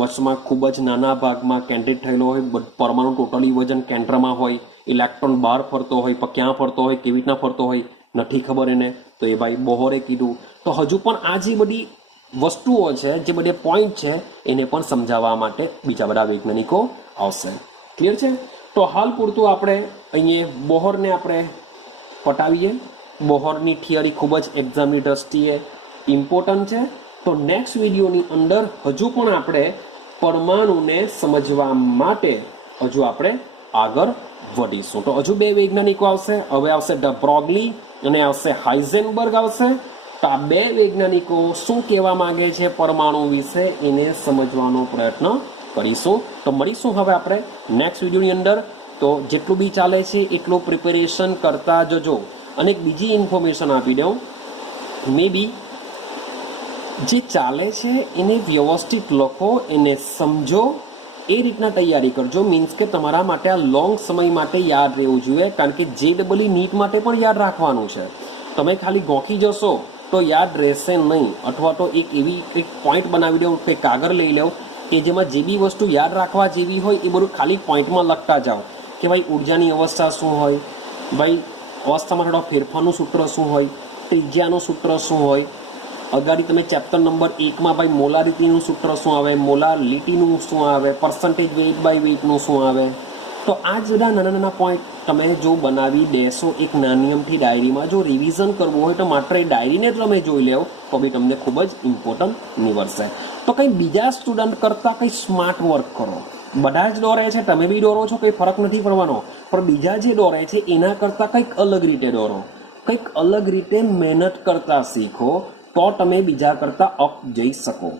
વર્ષમાં ખૂબ જ નાના ભાગમાં કેન્દ્રિત થયેલો હોય, પરમાણુ ટોટલી વજન કેન્દ્રમાં હોય, ઇલેક્ટ્રોન બહાર ફરતો હોય, પણ ક્યાં ફરતો હોય, કેવી રીતના ફરતો હોય નથી ખબર એને. તો એ ભાઈ બોહરે કીધું. તો હજુ પણ આ જે બધી વસ્તુઓ છે, જે બધી પોઈન્ટ છે, એને પણ સમજાવવા માટે બીજા બધા વૈજ્ઞાનિકો આવશે. ક્લિયર છે? તો હાલ પૂરતું આપણે અહીંયા બોહરને આપણે પટાવીએ. બોહરની થિયરી ખૂબ જ એક્ઝામની દ્રષ્ટિએ ઇમ્પોર્ટન્ટ છે. તો નેક્સ્ટ વિડીયોની અંદર હજુ પણ આપણે પરમાણુને સમજવા માટે હજુ આપણે આગળ વધીશું. તો હજુ બે વૈજ્ઞાનિકો આવશે. હવે આવશે ધ બ્રોગલી અને આવશે હાઇઝેનબર્ગ આવશે. તો આ બે વૈજ્ઞાનિકો શું કહેવા માંગે છે પરમાણુ વિશે એને સમજવાનો પ્રયત્ન કરીશું. તો મળીશું હવે આપણે નેક્સ્ટ વિડીયોની અંદર. તો જેટલું બી ચાલે છે એટલું પ્રિપેરેશન કરતા જજો. અને બીજી ઇન્ફોર્મેશન આપી દઉં, મે બી જે ચાલે છે એને વ્યવસ્થિત લખો, એને સમજો, એ રીતના તૈયારી કરજો. મીન્સ કે તમારા માટે આ લોંગ સમય માટે યાદ રહેવું જોઈએ. કારણ કે JEE નીટ માટે પણ યાદ રાખવાનું છે. તમે ખાલી ગોખી જશો તો યાદ રહેશે નહીં. અથવા તો એક પોઈન્ટ બનાવી દો, કે કાગળ લઈ લો કે જેમાં જે બી વસ્તુ યાદ રાખવા જેવી હોય એ બધું ખાલી પોઈન્ટમાં લખતા જાઓ. કે ભાઈ ઉર્જાની અવસ્થા શું હોય, ભાઈ અવસ્થામાં થોડા ફેરફારનું સૂત્ર શું હોય, ત્રિજ્યાનું સૂત્ર શું હોય. અગાડી તમે ચેપ્ટર નંબર 1માં ભાઈ મોલારિટીનું સૂત્ર શું આવે, મોલારિટીનું શું આવે, પર્સન્ટેજ વેઇટ બાય વેઇટનું શું આવે. તો આ જ બધા નાના નાના પોઈન્ટ તમે જો બનાવી દેશો એક નાની અમથી ડાયરીમાં, જો રિવિઝન કરવું હોય તો માત્ર એ ડાયરીને જ તમે જોઈ લેવો તો બી તમને ખૂબ જ ઇમ્પોર્ટન્ટ નીવડશે. તો કંઈ બીજા સ્ટુડન્ટ કરતાં કંઈ સ્માર્ટ વર્ક કરો. બધા જ દોરે છે, તમે બી દોરો છો, કંઈ ફરક નથી પડવાનો. પણ બીજા જે દોરે છે એના કરતાં કંઈક અલગ રીતે દોરો, કંઈક અલગ રીતે મહેનત કરતા શીખો, તો તમે બીજા કરતાં અપ જઈ શકો.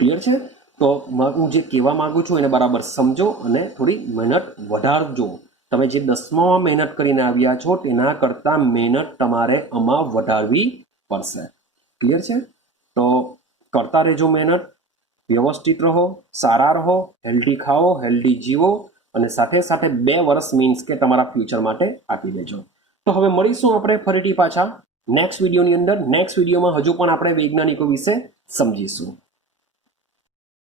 ક્લિયર છે? તો હું જે કહેવા માંગુ છું એને બરાબર સમજો અને થોડી મહેનત વધારજો. તમે જે 10માં મહેનત કરીને આવ્યા છો તેના કરતાં મહેનત તમારે આમાં વધારવી પડશે. ક્લિયર છે? તો કરતા રહેજો મહેનત, વ્યવસ્થિત રહો, સારા રહો, હેલ્ધી ખાઓ, હેલ્ધી જીવો અને સાથે સાથે 2 વર્ષ મીન્સ કે તમારા ફ્યુચર માટે આપી દેજો. તો હવે મળીશું આપણે ફરીથી પાછા નેક્સ્ટ વિડીયોની અંદર. નેક્સ્ટ વિડીયોમાં હજુ પણ આપણે વૈજ્ઞાનિકો વિશે સમજીશું.